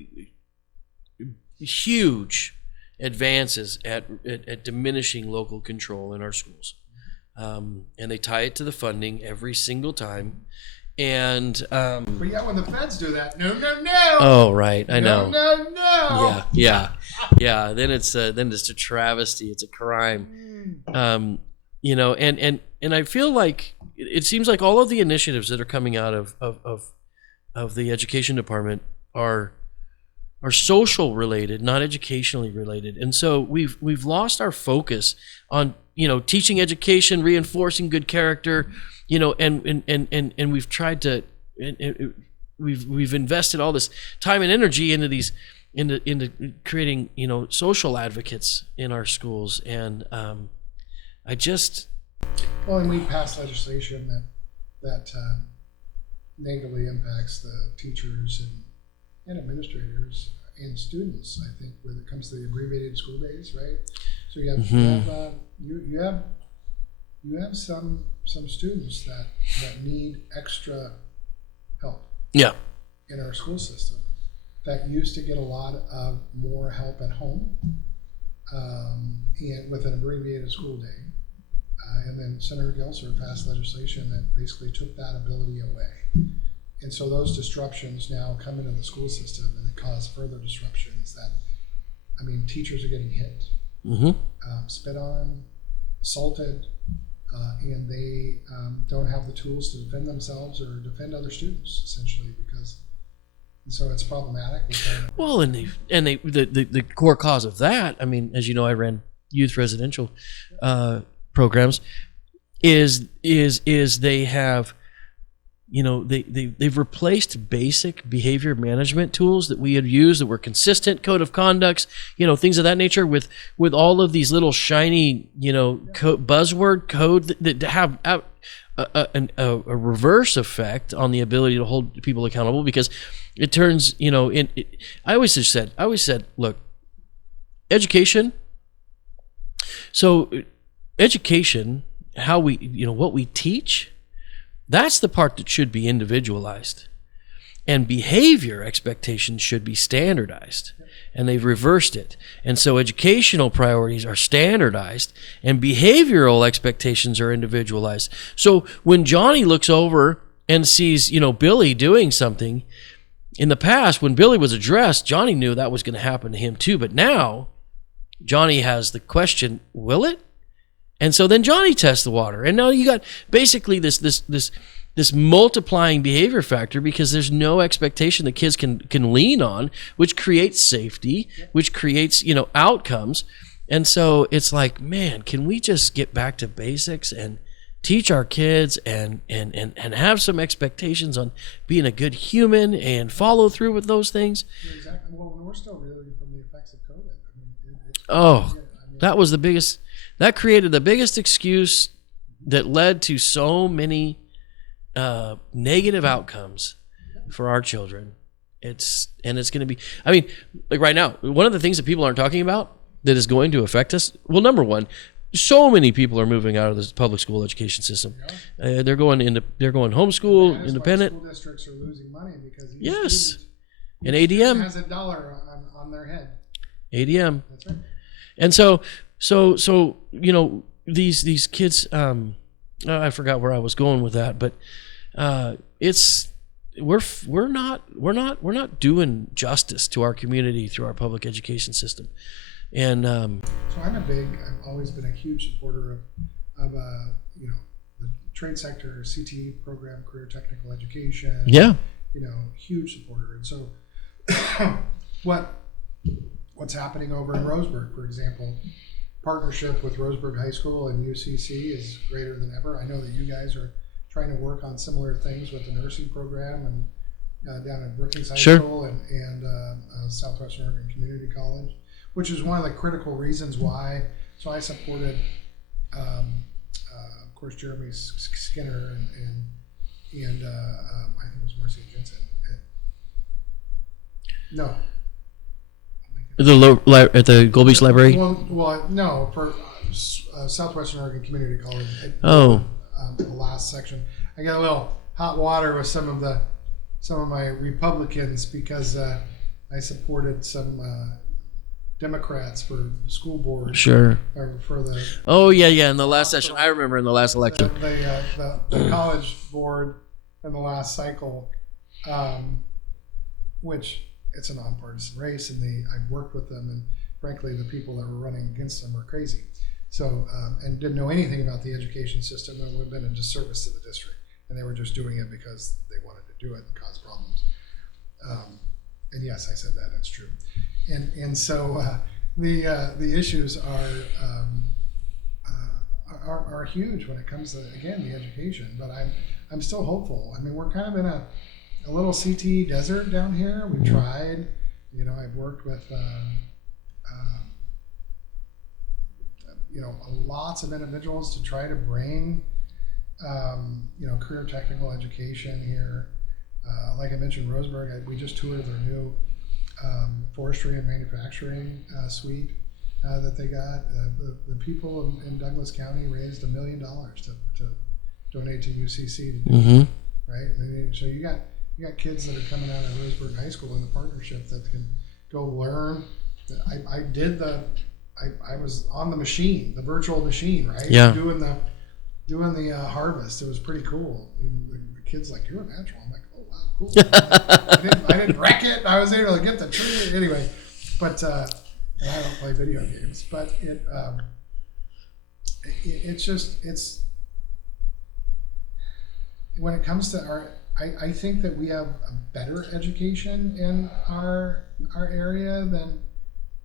huge advances at diminishing local control in our schools, and they tie it to the funding every single time. And but yeah, when the feds do that, no. Oh, right, I know. No. Yeah. Then it's a travesty. It's a crime. And I feel like it seems like all of the initiatives that are coming out of the education department are social related, not educationally related. And so we've lost our focus on teaching education, reinforcing good character, and we've tried to we've invested all this time and energy into creating social advocates in our schools. And and we passed legislation that negatively impacts the teachers and administrators and students. I think when it comes to the abbreviated school days, right? So you have some students that need extra help. Yeah. In our school system that used to get a lot of more help at home, and with an abbreviated school day. And then Senator Gelser passed legislation that basically took that ability away. And so those disruptions now come into the school system, and it cause further disruptions teachers are getting hit, spit on, assaulted, and they don't have the tools to defend themselves or defend other students, essentially, and so it's problematic. Well, and the core cause of that, as you know, I ran youth residential programs, is they have they've replaced basic behavior management tools that we had used that were consistent, code of conducts, things of that nature, with all of these little shiny buzzword code that have a reverse effect on the ability to hold people accountable, because it turns I always said, look, education, how we what we teach, that's the part that should be individualized, and behavior expectations should be standardized, and they've reversed it. And so educational priorities are standardized and behavioral expectations are individualized. So when Johnny looks over and sees Billy doing something, in the past when Billy was addressed, Johnny knew that was going to happen to him too, but now Johnny has the question, will it? And so then Johnny tests the water, and now you got basically this multiplying behavior factor, because there's no expectation that kids can lean on, which creates safety, which creates outcomes. And so it's like, man, can we just get back to basics and teach our kids and have some expectations on being a good human and follow through with those things. Exactly. Well, we're still reeling from the effects of COVID. I mean, That was the biggest. That created the biggest excuse that led to so many negative outcomes for our children. It's going to be. I mean, like right now, one of the things that people aren't talking about that is going to affect us. Well, number one, so many people are moving out of the public school education system. They're going homeschool, independent. School districts are losing money because Yes, and ADM has $1 on their head. ADM. That's right. And so these kids. I forgot where I was going with that, but we're not doing justice to our community through our public education system. And so I've always been a huge supporter of the trade sector, CTE program, career technical education. Yeah. Huge supporter. And so what's happening over in Roseburg, for example, partnership with Roseburg High School and UCC is greater than ever. I know that you guys are trying to work on similar things with the nursing program and down at Brookings High School and Southwestern Oregon Community College, which is one of the critical reasons why. So I supported, of course, Jeremy Skinner and I think it was Marcia Jensen. No. at the Gold Beach Library. Well, no, for Southwestern Oregon Community College. The last section, I got a little hot water with some of my Republicans because I supported some Democrats for the school board. Sure. Or for the. Oh yeah. In the last session, I remember in the last election. The college board in the last cycle, which it's a nonpartisan race, and I've worked with them, and frankly, the people that were running against them were crazy. So, and didn't know anything about the education system, and would have been a disservice to the district. And they were just doing it because they wanted to do it and cause problems. And yes, I said that. That's true. And so the issues are huge when it comes to, again, the education. But I'm still hopeful. I mean, we're kind of in a little CTE desert down here. We've tried. I've worked with. Lots of individuals to try to bring, career technical education here. Like I mentioned, Roseburg, we just toured their new forestry and manufacturing suite that they got. The people in Douglas County raised $1 million to donate to UCC to do Mm-hmm. right. I mean, so you got kids that are coming out of Roseburg High School in the partnership that can go learn. I was on the machine, the virtual machine, right? Yeah. Doing the harvest. It was pretty cool. The kids like, you're a natural. I'm like, oh wow, cool. I didn't wreck it. I was able to get the tree anyway. But and I don't play video games. But it's when it comes to I think that we have a better education in our area than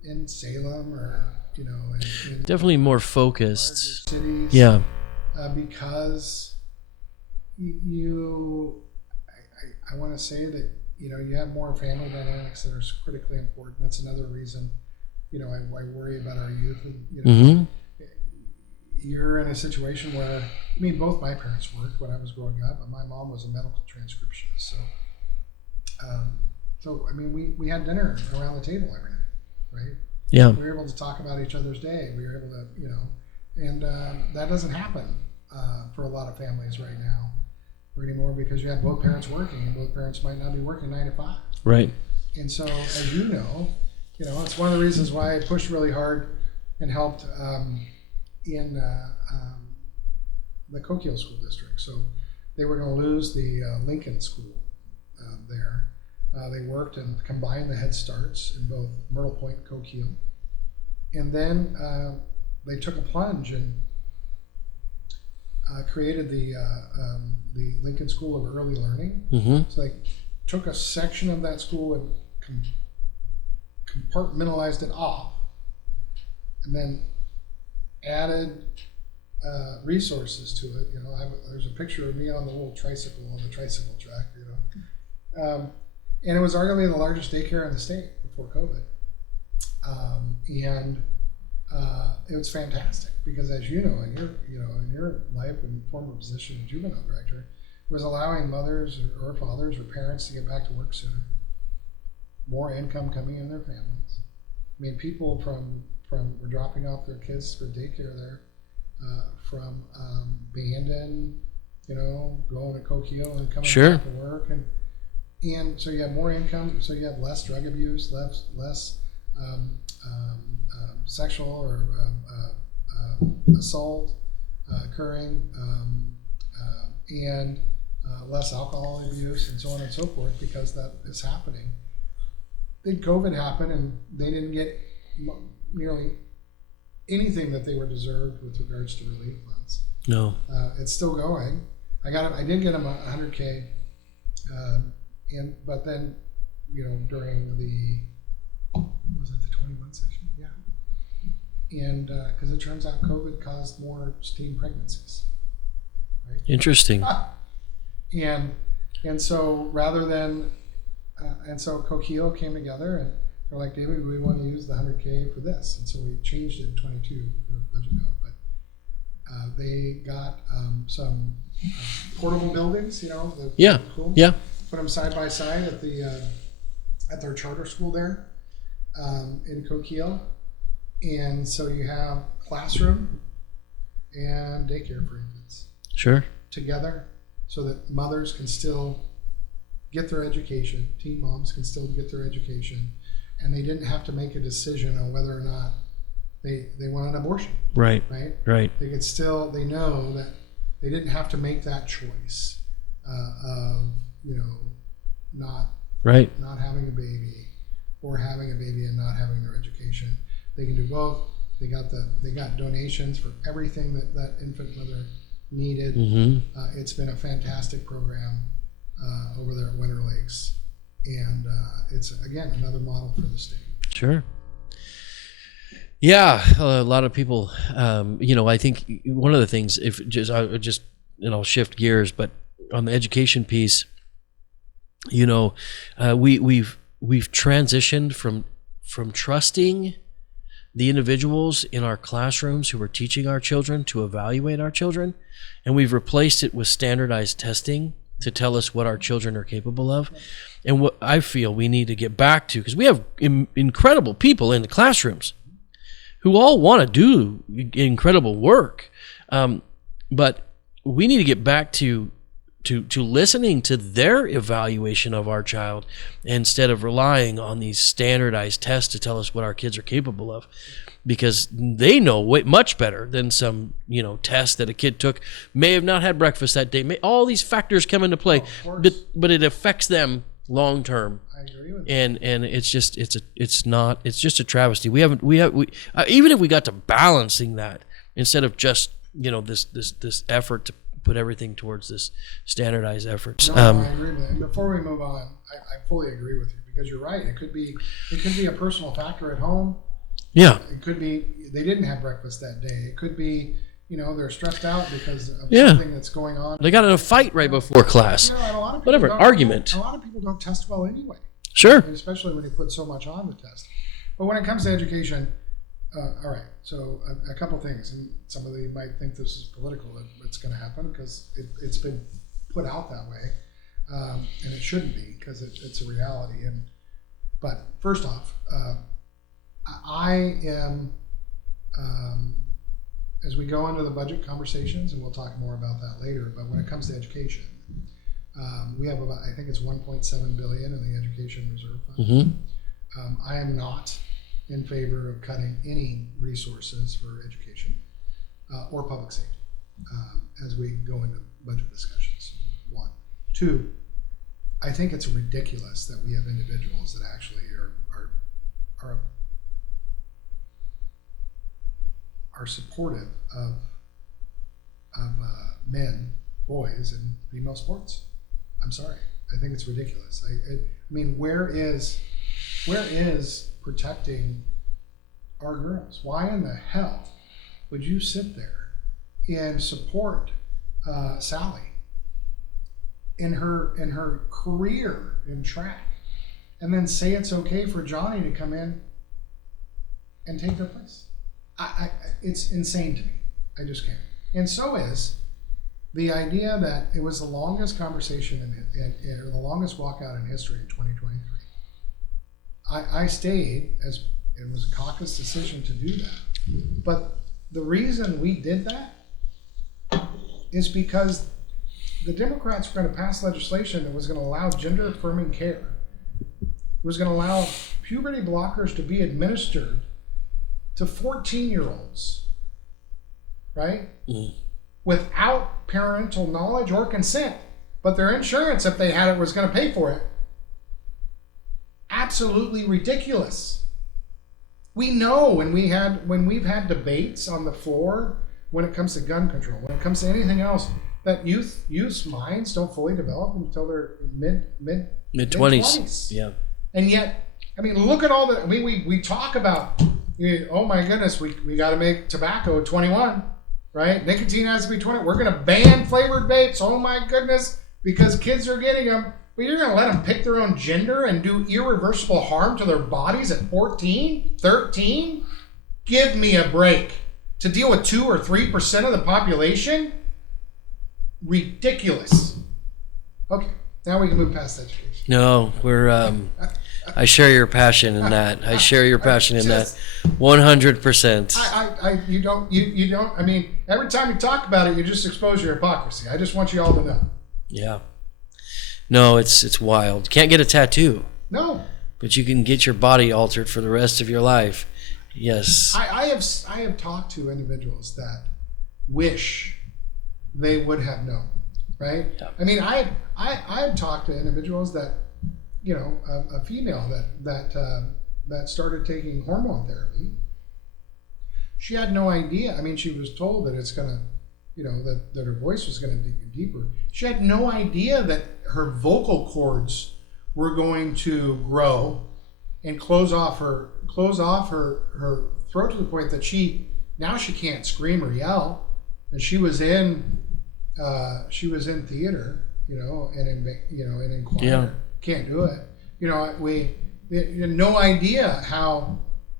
in Salem or in Definitely more focused. cities. Yeah. Because I want to say that you have more family dynamics that are critically important. That's another reason I worry about our youth. Mm-hmm. You're in a situation where both my parents worked when I was growing up, and my mom was a medical transcriptionist. So we had dinner around the table every night, right? Yeah. We were able to talk about each other's day. We were able to, and that doesn't happen for a lot of families right now or anymore because you have both parents working, and both parents might not be working 9 to 5. Right. And so, as it's one of the reasons why I pushed really hard and helped in the Coquille School District. So they were going to lose the Lincoln School there. They worked and combined the Head Starts in both Myrtle Point and Coquille. And then they took a plunge and created the Lincoln School of Early Learning. Mm-hmm. So they took a section of that school and compartmentalized it off, and then added resources to it. There's a picture of me on the little tricycle on the tricycle track. And it was arguably the largest daycare in the state before COVID. And it was fantastic because, as you know, in your life and former position as juvenile director, it was allowing mothers or fathers or parents to get back to work sooner. More income coming in their families. I mean, people from were dropping off their kids for daycare there, from Bandon, going to Coquille and coming Sure. back to work, and so you have more income, so you have less drug abuse, less sexual or assault occurring, and less alcohol abuse, and so on and so forth, because that is happening. Then COVID happened, and they didn't get nearly anything that they were deserved with regards to relief funds. No. It's still going. I did get them 100K, but then, during the 21 session? Yeah. And because it turns out COVID caused more teen pregnancies. Right? Interesting. And so rather than, and so Coquille came together and they're like, David, we want to use the 100K for this. And so we changed it in 22 for the budget note. But they got some portable buildings, Yeah. cool. Yeah. Put them side by side at their charter school there in Coquille. And so you have classroom and daycare for infants Sure. together, so that mothers can still get their education, teen moms can still get their education, and they didn't have to make a decision on whether or not they want an abortion. Right. Right. They know that they didn't have to make that choice of not having a baby, or having a baby and not having their education. They can do both. They got donations for everything that infant mother needed. Mm-hmm. It's been a fantastic program over there at Winter Lakes, and it's again another model for the state. Sure. Yeah, a lot of people. I think one of the things, I'll shift gears, but on the education piece, we've transitioned from trusting the individuals in our classrooms who are teaching our children to evaluate our children, and we've replaced it with standardized testing to tell us what our children are capable of. And what I feel we need to get back to, because we have incredible people in the classrooms who all want to do incredible work, but we need to get back to listening to their evaluation of our child instead of relying on these standardized tests to tell us what our kids are capable of, because they know way much better than some test that a kid took, may have not had breakfast that day. All these factors come into play, but it affects them long term. I agree with and it's just a travesty. We even if we got to balancing that instead of just this effort to put everything towards this standardized efforts. No, I agree with that. Before we move on, I fully agree with you, because you're right. It could be a personal factor at home. Yeah. It could be they didn't have breakfast that day. It could be they're stressed out because of Yeah. something that's going on. They got in a fight right before class. And a lot of people Whatever, argument. A lot of people don't test well anyway. Sure. Especially when you put so much on the test. But when it comes to education, all right. So a couple things, and somebody might think this is political. It's going to happen because it's been put out that way, and it shouldn't be, because it's a reality. But first off, I am, as we go into the budget conversations, and we'll talk more about that later. But when it comes to education, we have about, I think it's 1.7 billion in the education reserve fund. Mm-hmm. I am not in favor of cutting any resources for education or public safety as we go into budget discussions. One. Two, I think it's ridiculous that we have individuals that actually are supportive of men, boys, and female sports. I'm sorry. I think it's ridiculous. I mean, where is protecting our girls? Why in the hell would you sit there and support Sally in her career in track, and then say it's okay for Johnny to come in and take their place. It's insane to me. I just can't. And so is the idea that it was the longest conversation or the longest walkout in history in 2023. I stayed, as it was a caucus decision to do that. But the reason we did that is because the Democrats were going to pass legislation that was going to allow gender affirming care. It was going to allow puberty blockers to be administered to 14-year-olds, right? Without parental knowledge or consent. But their insurance, if they had it, was going to pay for it. Absolutely ridiculous. We know when we've had debates on the floor when it comes to gun control, when it comes to anything else, that youth's minds don't fully develop until they're mid-20s. Yeah. And yet, I mean, look at all the we talk about, oh my goodness, we got to make tobacco 21, right? Nicotine has to be 20. We're going to ban flavored vapes. Oh my goodness, because kids are getting them. But you're going to let them pick their own gender and do irreversible harm to their bodies at 14, 13? Give me a break. To deal with 2 or 3% of the population? Ridiculous. Okay, now we can move past education. No, I share your passion in that. I share your passion in that 100%. You don't, I mean, every time you talk about it, you just expose your hypocrisy. I just want you all to know. Yeah. No, it's wild. You can't get a tattoo. No. But you can get your body altered for the rest of your life. Yes. I have talked to individuals that wish they would have known, right? Yeah. I mean, I have talked to individuals that, a female that started taking hormone therapy. She had no idea. I mean, she was told that it's gonna, that her voice was gonna be deeper. She had no idea that her vocal cords were going to grow and close off her throat to the point that she can't scream or yell. And she was in theater, and in choir. Yeah. Can't do it. We had no idea how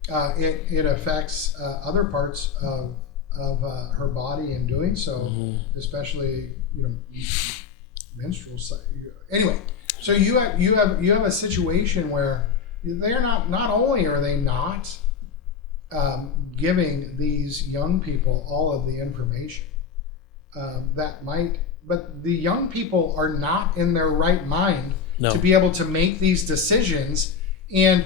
it affects other parts of her body in doing so, especially menstrual. Anyway, so you have a situation where they're not only are they not giving these young people all of the information but the young people are not in their right mind to be able to make these decisions, and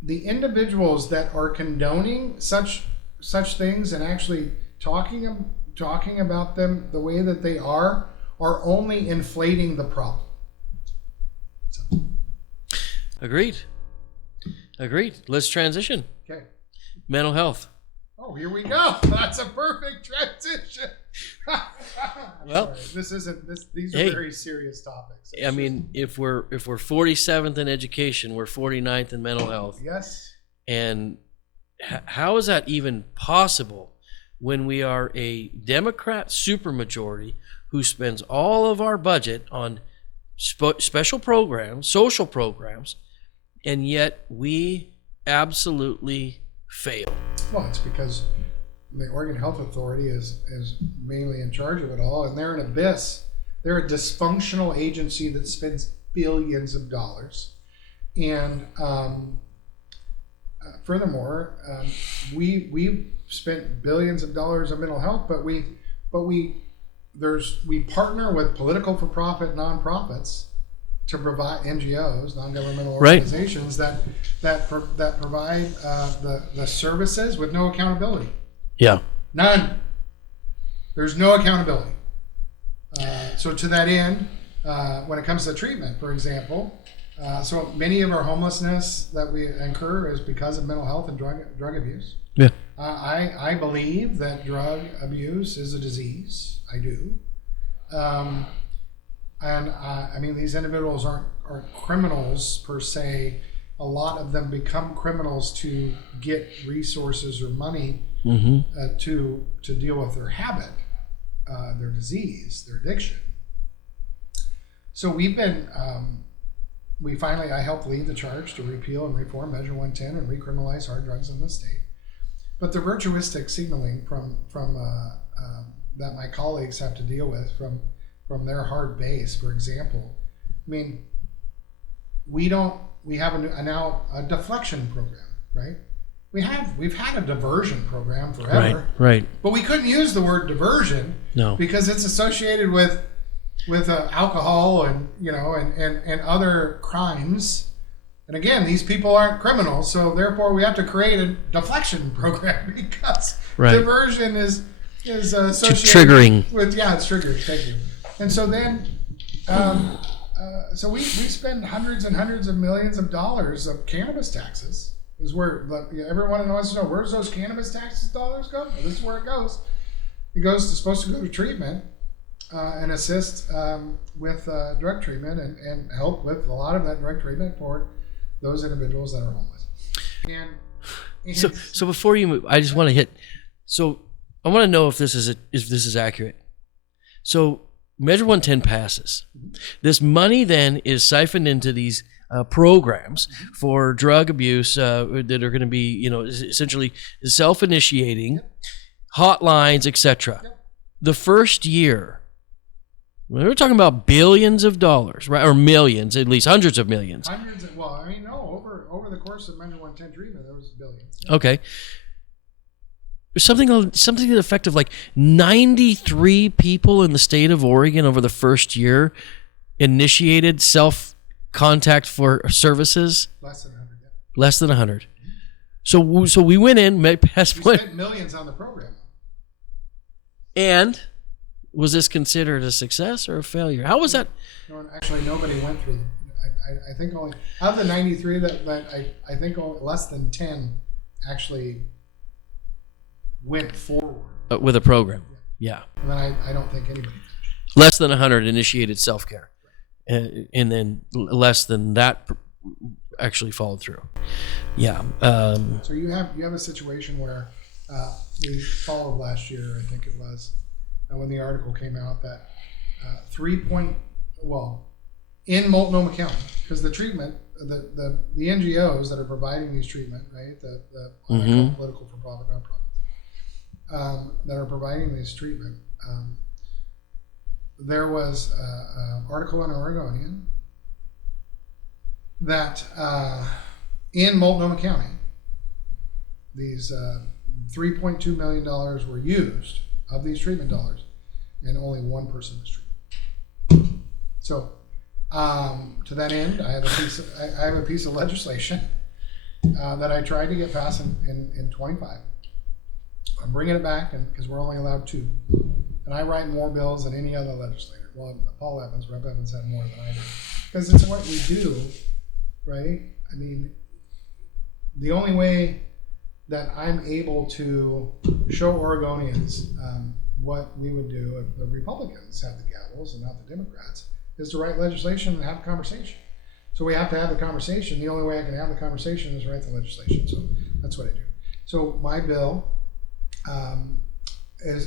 the individuals that are condoning such things and actually talking about them the way that they are only inflating the problem. So. Agreed. Let's transition. Okay. Mental health. Oh, here we go. That's a perfect transition. Well, these are very serious topics. I mean, if we're 47th in education, we're 49th in mental health. Yes. And how is that even possible when we are a Democrat supermajority who spends all of our budget on special programs, social programs, and yet we absolutely fail? Well, it's because the Oregon Health Authority is mainly in charge of it all, and they're an abyss. They're a dysfunctional agency that spends billions of dollars, and furthermore, we've spent billions of dollars on mental health, but we partner with political for-profit nonprofits to provide NGOs, non-governmental organizations, that provide the services with no accountability. Yeah. None. There's no accountability. So to that end, when it comes to treatment, for example, so many of our homelessness that we incur is because of mental health and drug abuse. Yeah. I believe that drug abuse is a disease. I do. And I mean, these individuals aren't criminals per se. A lot of them become criminals to get resources or money to deal with their habit, their disease, their addiction. So we've been, I helped lead the charge to repeal and reform Measure 110 and recriminalize hard drugs in the state. But the virtuistic signaling from that my colleagues have to deal with from their hard base, for example, I mean, we have now a deflection program, right? We've had a diversion program forever, right. But we couldn't use the word diversion, because it's associated with alcohol and other crimes. And again, these people aren't criminals, so therefore we have to create a deflection program because diversion is associated triggering with it's triggering. Thank you. And so then, so we spend hundreds and hundreds of millions of dollars of cannabis taxes. Is where everyone wants to know, where's those cannabis taxes dollars go? Well, this is where it goes. Supposed to go to treatment and assist with drug treatment and help with a lot of that drug treatment for those individuals that are homeless. And so before you move, I just want to hit. So I want to know if this is accurate. So Measure 110 passes. This money then is siphoned into these programs for drug abuse that are going to be, essentially self-initiating, hotlines, etc. The first year, we're talking about billions of dollars, right, or millions, at least hundreds of millions. Over the course of Measure 110 treatment, there was billions. Okay. Something to the effect of like 93 people in the state of Oregon over the first year initiated self-contact for services. Less than 100. Yeah. Less than 100. So we went in, we spent millions on the program. And was this considered a success or a failure? How was that? No, actually, nobody went through. I think only out of the 93 I think only less than 10 actually went forward with a program. Yeah. And then I don't think anybody. Less than 100 initiated self-care, and then less than that actually followed through. Yeah. So you have a situation where the fall of last year, I think it was, when the article came out that in Multnomah County, because the treatment, the NGOs that are providing these treatment, right, the political for-profit nonprofits that are providing this treatment, there was an article in Oregonian that in Multnomah County, these $3.2 million were used of these treatment dollars, and only one person was treated. So, to that end, I have a piece of legislation that I tried to get passed in 25. I'm bringing it back, because we're only allowed 2, and I write more bills than any other legislator. Well, Rep. Evans had more than I do, because it's what we do, right? I mean, the only way that I'm able to show Oregonians what we would do if the Republicans had the gavels and not the Democrats is to write legislation and have a conversation. So we have to have the conversation. The only way I can have the conversation is write the legislation. So that's what I do. So my bill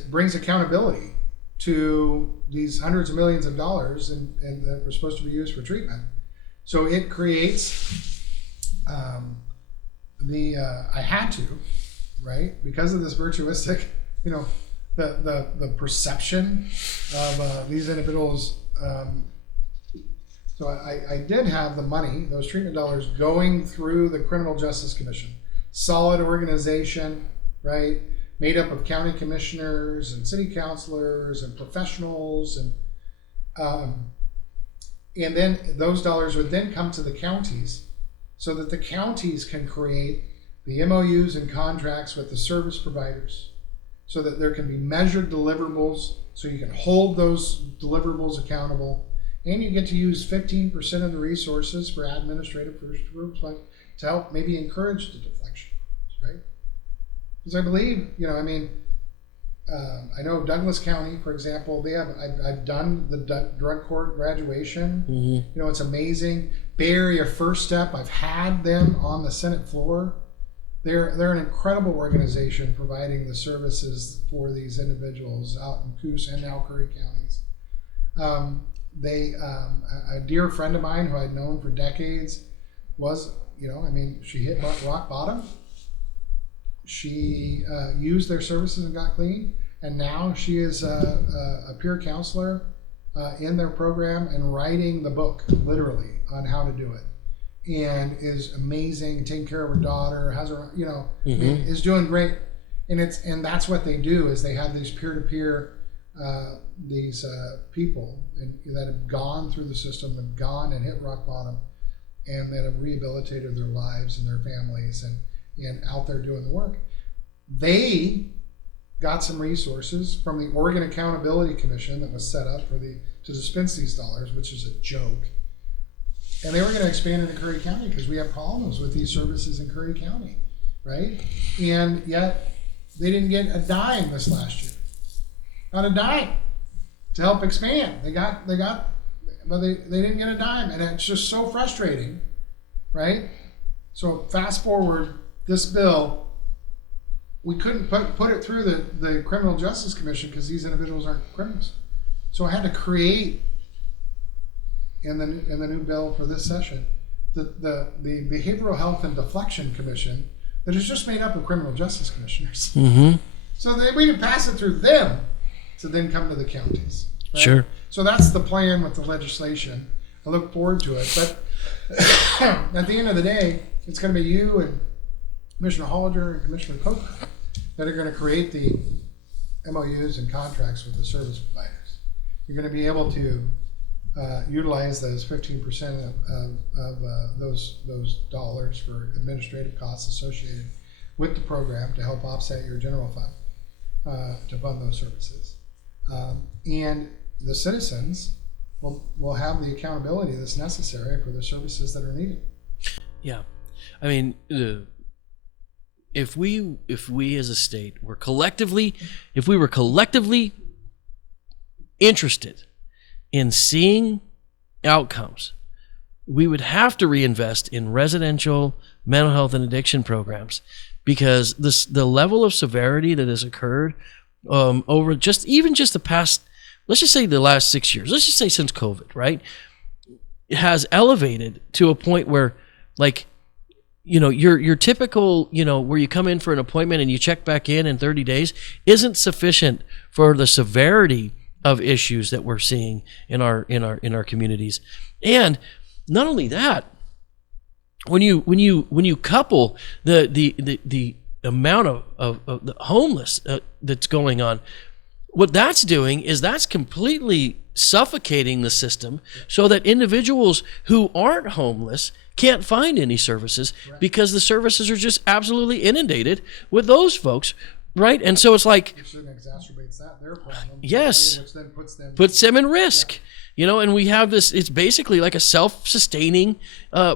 brings accountability to these hundreds of millions of dollars and that were supposed to be used for treatment. So it creates I had to, right, because of this virtuistic, the perception of these individuals. So I did have the money, those treatment dollars, going through the Criminal Justice Commission, solid organization, right, made up of county commissioners and city councilors and professionals, and then those dollars would then come to the counties, so that the counties can create the MOUs and contracts with the service providers, so that there can be measured deliverables, so you can hold those deliverables accountable, and you get to use 15% of the resources for administrative groups, like to help maybe encourage the deflection, right? Because I believe, I know Douglas County, for example, I've done the drug court graduation. Mm-hmm. It's amazing. Bay Area First Step, I've had them on the Senate floor they're an incredible organization providing the services for these individuals out in Coos and now Curry counties. A dear friend of mine who I'd known for decades was, she hit rock bottom. She used their services and got clean, and now she is a peer counselor in their program and writing the book, literally, on how to do it. And is amazing, taking care of her daughter, has her, is doing great. And that's what they do, is they have these peer-to-peer, these people that have gone through the system, have gone and hit rock bottom, and that have rehabilitated their lives and their families and out there doing the work. They got some resources from the Oregon Accountability Commission that was set up to dispense these dollars, which is a joke. And they were going to expand into Curry County because we have problems with these services in Curry County, right? And yet they didn't get a dime this last year. Not a dime to help expand. They didn't get a dime, and it's just so frustrating, right? So fast forward this bill, we couldn't put it through the Criminal Justice Commission because these individuals aren't criminals. So I had to create in the new bill for this session the Behavioral Health and Deflection Commission that is just made up of criminal justice commissioners. Mm-hmm. So that we can pass it through them to then come to the counties. Right? Sure. So that's the plan with the legislation. I look forward to it. But at the end of the day, it's going to be you and Commissioner Hollinger and Commissioner Coker that are going to create the MOUs and contracts with the service providers. You're going to be able to utilize those 15% of those dollars for administrative costs associated with the program to help offset your general fund to fund those services. And the citizens will have the accountability that's necessary for the services that are needed. Yeah. I mean, if we as a state were collectively interested in seeing outcomes, we would have to reinvest in residential mental health and addiction programs, because the level of severity that has occurred over just the past, let's just say the last 6 years, let's just say since COVID, right, it has elevated to a point where, like, your typical, where you come in for an appointment and you check back in 30 days isn't sufficient for the severity of issues that we're seeing in our communities. And not only that, when you couple the amount of the homeless that's going on, what that's doing is that's completely suffocating the system, so that individuals who aren't homeless can't find any services, because the services are just absolutely inundated with those folks, right? And so it's like, which then exacerbates their problem. Yes, which then puts them in risk. Yeah. And we have this, it's basically like a self-sustaining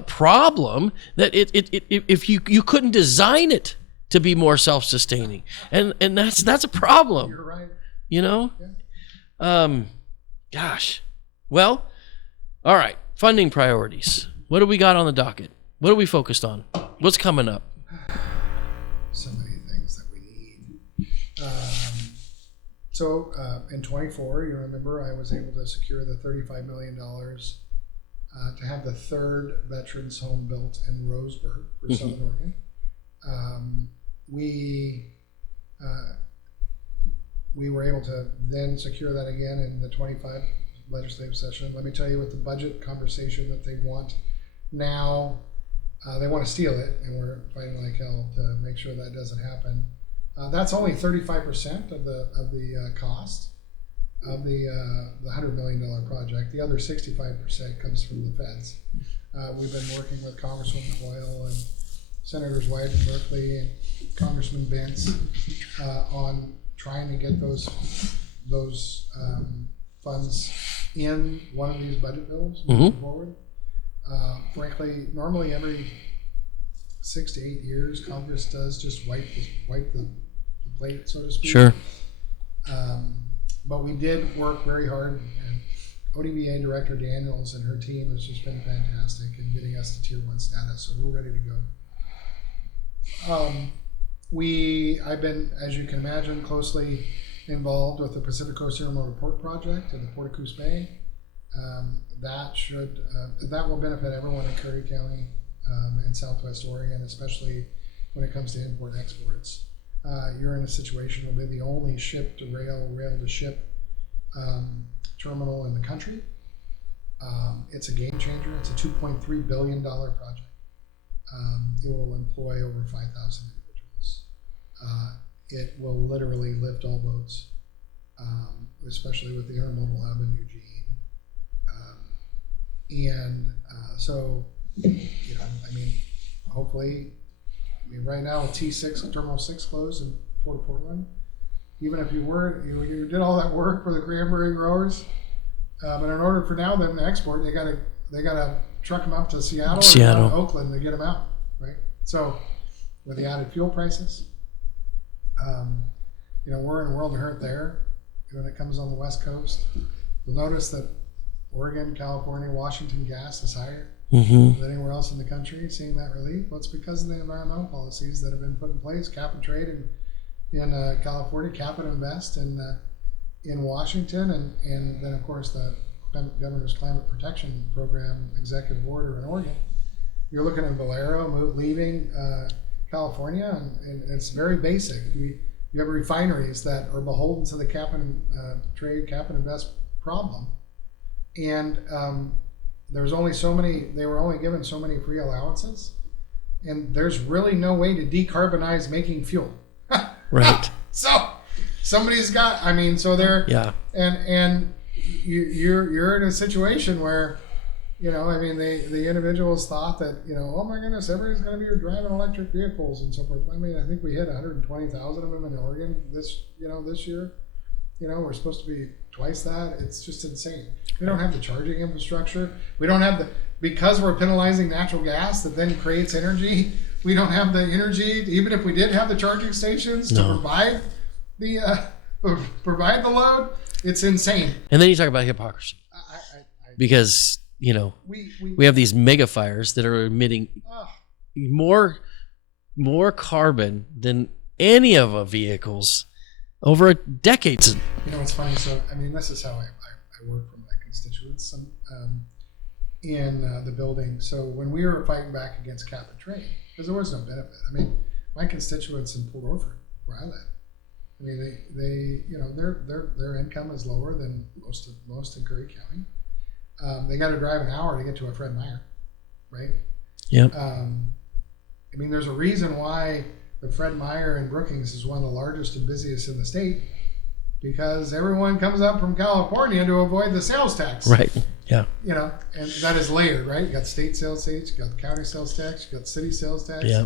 problem that if you couldn't design it to be more self-sustaining, and that's a problem. You're right. Yeah. Gosh. Well, all right. Funding priorities. What do we got on the docket? What are we focused on? What's coming up? So many things that we need. So in 24, you remember, I was able to secure the $35 million to have the third veterans home built in Roseburg for Southern Oregon. We were able to then secure that again in the 25 legislative session. Let me tell you, with the budget conversation that they want now, they want to steal it, and we're fighting like hell to make sure that doesn't happen. That's only 35% of the cost of the $100 million project. The other 65% comes from the feds. We've been working with Congresswoman Hoyle and Senators White and Berkeley and Congressman Bentz on trying to get those funds in one of these budget bills moving forward. Frankly, normally every 6 to 8 years, Congress does just wipe the plate, so to speak. Sure. But we did work very hard, and ODBA Director Daniels and her team has just been fantastic in getting us to Tier 1 status, so we're ready to go. I've been, as you can imagine, closely involved with the Pacific Coast Intermodal Port Project in the Port of Coos Bay. That will benefit everyone in Curry County and Southwest Oregon, especially when it comes to import exports. You're in a situation where we'll be the only ship to rail, rail to ship terminal in the country. It's a game changer. It's a $2.3 billion project. It will employ over 5,000 individuals. It will literally lift all boats, especially with the intermodal hub in Eugene. So, hopefully, right now, T6, Terminal 6 closed in Port of Portland. Even if you did all that work for the cranberry growers, but in order for now them to export, they gotta truck them up to Seattle or down to Oakland to get them out, right? So, with the added fuel prices, we're in a world of hurt there. When it comes on the West Coast, you'll notice that Oregon, California, Washington gas is higher than anywhere else in the country. Seeing that relief, well, it's because of the environmental policies that have been put in place. Cap and trade in California, cap and invest in Washington, and then of course the Governor's Climate Protection Program executive order in Oregon. You're looking at Valero leaving California, and it's very basic. You have refineries that are beholden to the cap and trade, cap and invest problem. And there's only so many, they were only given so many free allowances, and there's really no way to decarbonize making fuel. Right. So somebody's got, so they're, and you're in a situation where, the individuals thought that, oh my goodness, everybody's going to be driving electric vehicles and so forth. I think we hit 120,000 of them in Oregon this year. We're supposed to be twice that. It's just insane. We don't have the charging infrastructure. We don't have because we're penalizing natural gas that then creates energy. We don't have the energy, even if we did have the charging stations to provide the load. It's insane. And then you talk about hypocrisy, because we have these mega fires that are emitting more carbon than any of our vehicles over a decade. It's funny. So this is how I work for my constituents in the building. So when we were fighting back against cap and trade, because there was no benefit. My constituents in Port Orford, where I live, their income is lower than most in Curry County. They got to drive an hour to get to a Fred Meyer, right? Yep. There's a reason why the Fred Meyer in Brookings is one of the largest and busiest in the state, because everyone comes up from California to avoid the sales tax. Right. Yeah. And that is layered, right? You got state sales tax, you got the county sales tax, you got city sales tax. Yeah.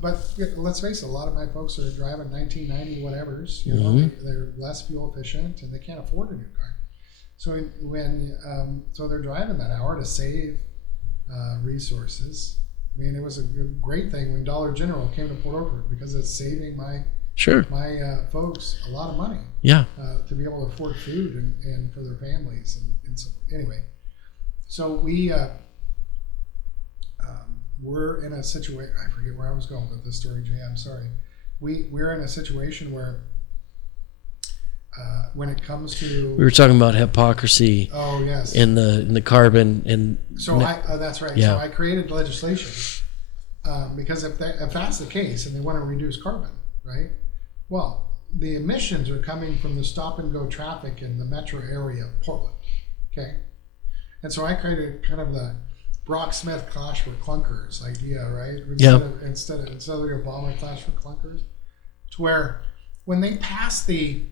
But let's face it, a lot of my folks are driving 1990 whatevers. They're less fuel efficient and they can't afford a new car. So so they're driving that hour to save resources. It was a great thing when Dollar General came to Port Orford, because it's saving my folks a lot of money. Yeah. To be able to afford food and for their families and so anyway. So we're in a situation. I forget where I was going with this story, Jay. I'm sorry. We're in a situation where when it comes to, we were talking about hypocrisy. Oh yes. In the carbon and so that's right. Yeah. So I created legislation because if that's the case and they want to reduce carbon, right? Well, the emissions are coming from the stop and go traffic in the metro area of Portland. Okay, and so I created kind of the Brock Smith clash for clunkers idea, right? Instead of the Obama clash for clunkers, to where when they pass they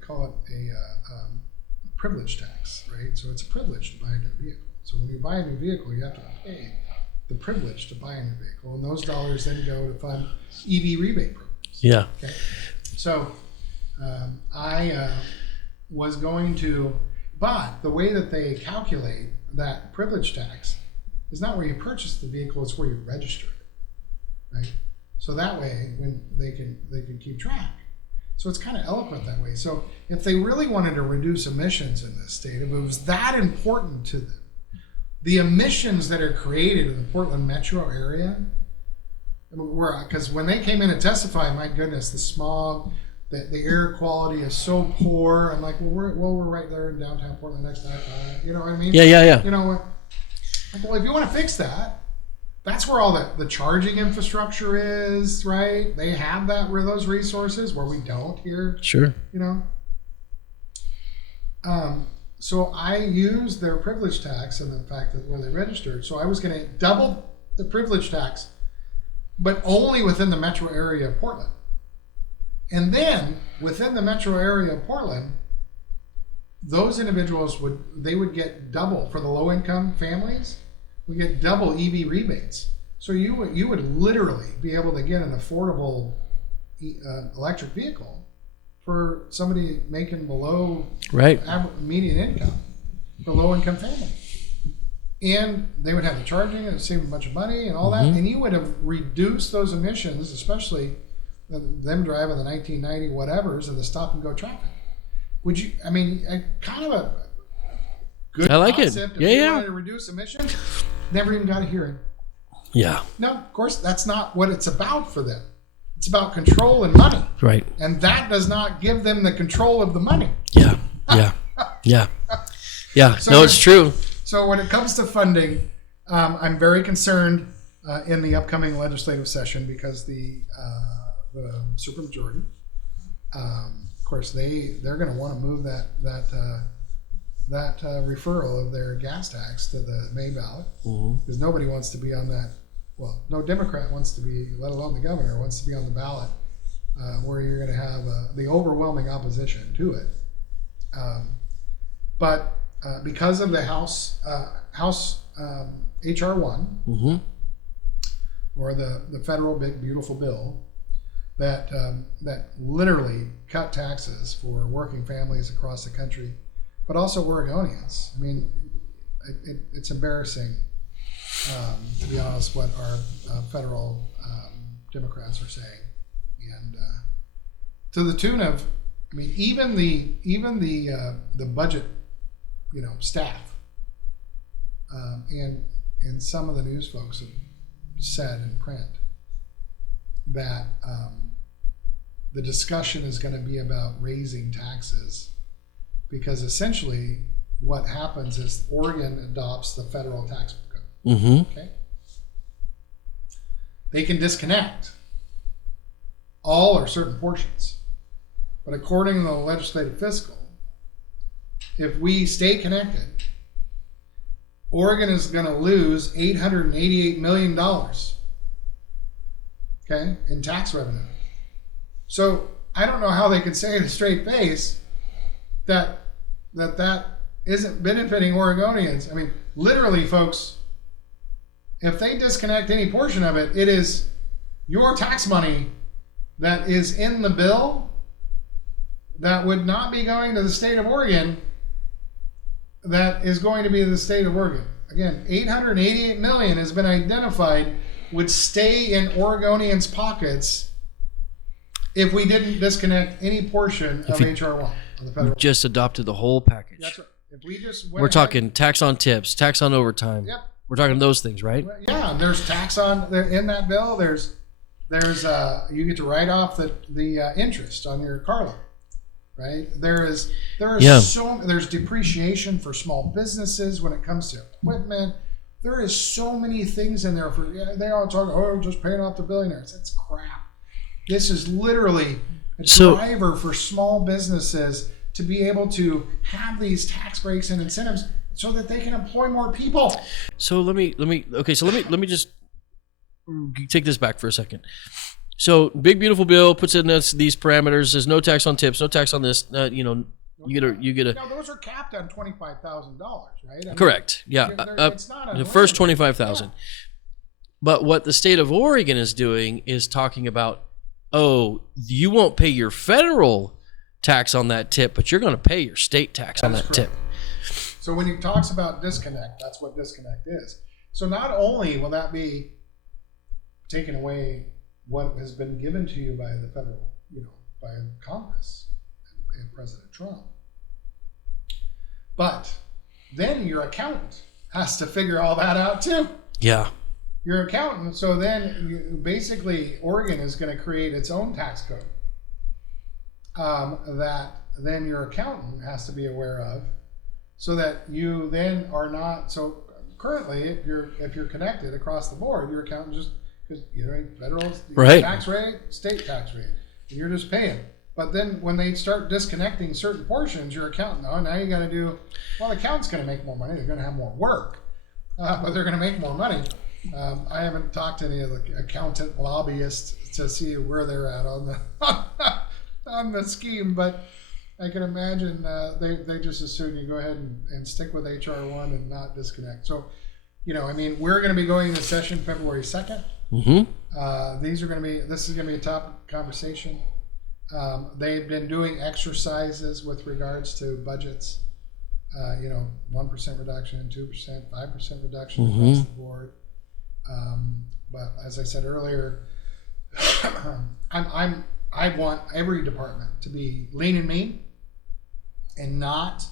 call it a privilege tax, right? So it's a privilege to buy a new vehicle. So when you buy a new vehicle, you have to pay the privilege to buy a new vehicle, and those dollars then go to fund EV rebate programs. Yeah. Okay. So I was going to, but the way that they calculate that privilege tax is not where you purchase the vehicle; it's where you register it, right? So that way, when they can keep track. So it's kind of eloquent that way. So if they really wanted to reduce emissions in this state, if it was that important to them, the emissions that are created in the Portland metro area, because when they came in and testified, my goodness, the smog, the air quality is so poor. I'm like, we're right there in downtown Portland next to that. You know what I mean? Yeah. You know, well, if you want to fix that, that's where all the charging infrastructure is, right? They have those resources where we don't here. Sure. You know? So I used their privilege tax and the fact that when they registered, so I was going to double the privilege tax, but only within the metro area of Portland. And then within the metro area of Portland, those individuals would get double for the low income families. We get double EV rebates. So you would literally be able to get an affordable electric vehicle for somebody making below median income, for low income family. And they would have the charging and save a bunch of money and all that. And you would have reduced those emissions, especially them driving the 1990 whatevers and the stop and go traffic. Would you, I mean, kind of a good I like concept. it. If you Yeah. wanted to reduce emissions, never even got a hearing. Yeah. No, of course, that's not what it's about for them. It's about control and money. Right. And that does not give them the control of the money. Yeah. So no, it's true. So when it comes to funding, I'm very concerned in the upcoming legislative session because the supermajority, of course, they're going to want to move that referral of their gas tax to the May ballot because nobody wants to be on that. Well, no Democrat wants to be, let alone the governor, wants to be on the ballot where you're going to have the overwhelming opposition to it. But because of the House HR 1 or the federal big beautiful bill that literally cut taxes for working families across the country, but also Oregonians. I mean, it's embarrassing. To be honest, what our federal Democrats are saying, and to the tune of, I mean, even the budget, staff, and some of the news folks have said in print that the discussion is going to be about raising taxes, because essentially what happens is Oregon adopts the federal tax code. Okay. They can disconnect all or certain portions, but according to the legislative fiscal, if we stay connected, Oregon is going to lose $888 million, okay, in tax revenue. So I don't know how they could say in a straight face that isn't benefiting Oregonians. I mean, literally, folks, if they disconnect any portion of it, it is your tax money that is in the bill that would not be going to the state of Oregon that is going to be the state of Oregon. Again, $888 million has been identified would stay in Oregonians' pockets if we didn't disconnect any portion of HR 1 on the federal. We just adopted the whole package. That's right. If we just We're talking tax on tips, tax on overtime. Yep. We're talking those things, right? Yeah, there's tax on in that bill. There's you get to write off the interest on your car loan, right? There's depreciation for small businesses when it comes to equipment. There is so many things in there they all talk, just paying off the billionaires. That's crap. This is literally a driver for small businesses to be able to have these tax breaks and incentives so that they can employ more people. So let me just take this back for a second. So big beautiful bill puts in these parameters. There's no tax on tips, no tax on this. You get a. No, those are capped on $25,000, right? I mean, correct. Yeah. It's not the first 25,000. Yeah. But what the state of Oregon is doing is talking about, you won't pay your federal tax on that tip, but you're going to pay your state tax on that tip. So when he talks about disconnect, that's what disconnect is. So not only will that be taking away what has been given to you by the federal, by Congress and President Trump, but then your accountant has to figure all that out too. Yeah. Your accountant. So then basically Oregon is going to create its own tax code that then your accountant has to be aware of, so that you then are not. So currently, if you're connected across the board, your accountant just, because federal Right. tax rate, state tax rate, and you're just paying. But then when they start disconnecting certain portions, your accountant, now you got to do. Well, the accountant's going to make more money. They're going to have more work, but they're going to make more money. I haven't talked to any of the accountant lobbyists to see where they're at on the on the scheme, but I can imagine they just as soon you go ahead and stick with HR1 and not disconnect. So, we're going to be going into session February 2nd. Mm-hmm. This is going to be a top conversation. They've been doing exercises with regards to budgets. 1% reduction, 2%, 5% reduction across the board. But as I said earlier, I want every department to be lean and mean, and not,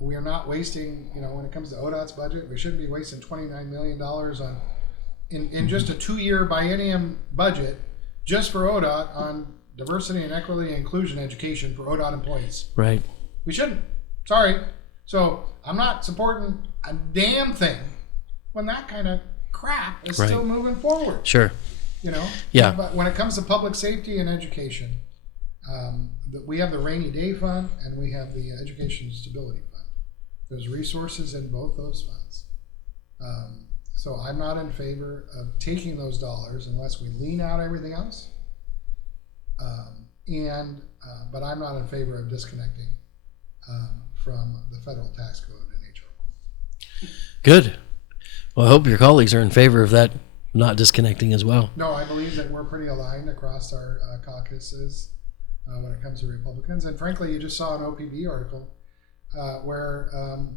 we are not wasting. When it comes to ODOT's budget, we shouldn't be wasting $29 million on in just a 2-year biennium budget just for ODOT on diversity and equity and inclusion education for ODOT employees. Right. We shouldn't. Sorry. So I'm not supporting a damn thing when that kind of crap is still moving forward. Sure. Yeah. But when it comes to public safety and education, we have the rainy day fund and we have the education stability fund. There's resources in both those funds. So I'm not in favor of taking those dollars unless we lean out everything else. But I'm not in favor of disconnecting from the federal tax code and HR. Good. Well, I hope your colleagues are in favor of that, not disconnecting as well. No, I believe that we're pretty aligned across our caucuses when it comes to Republicans. And frankly, you just saw an OPB article where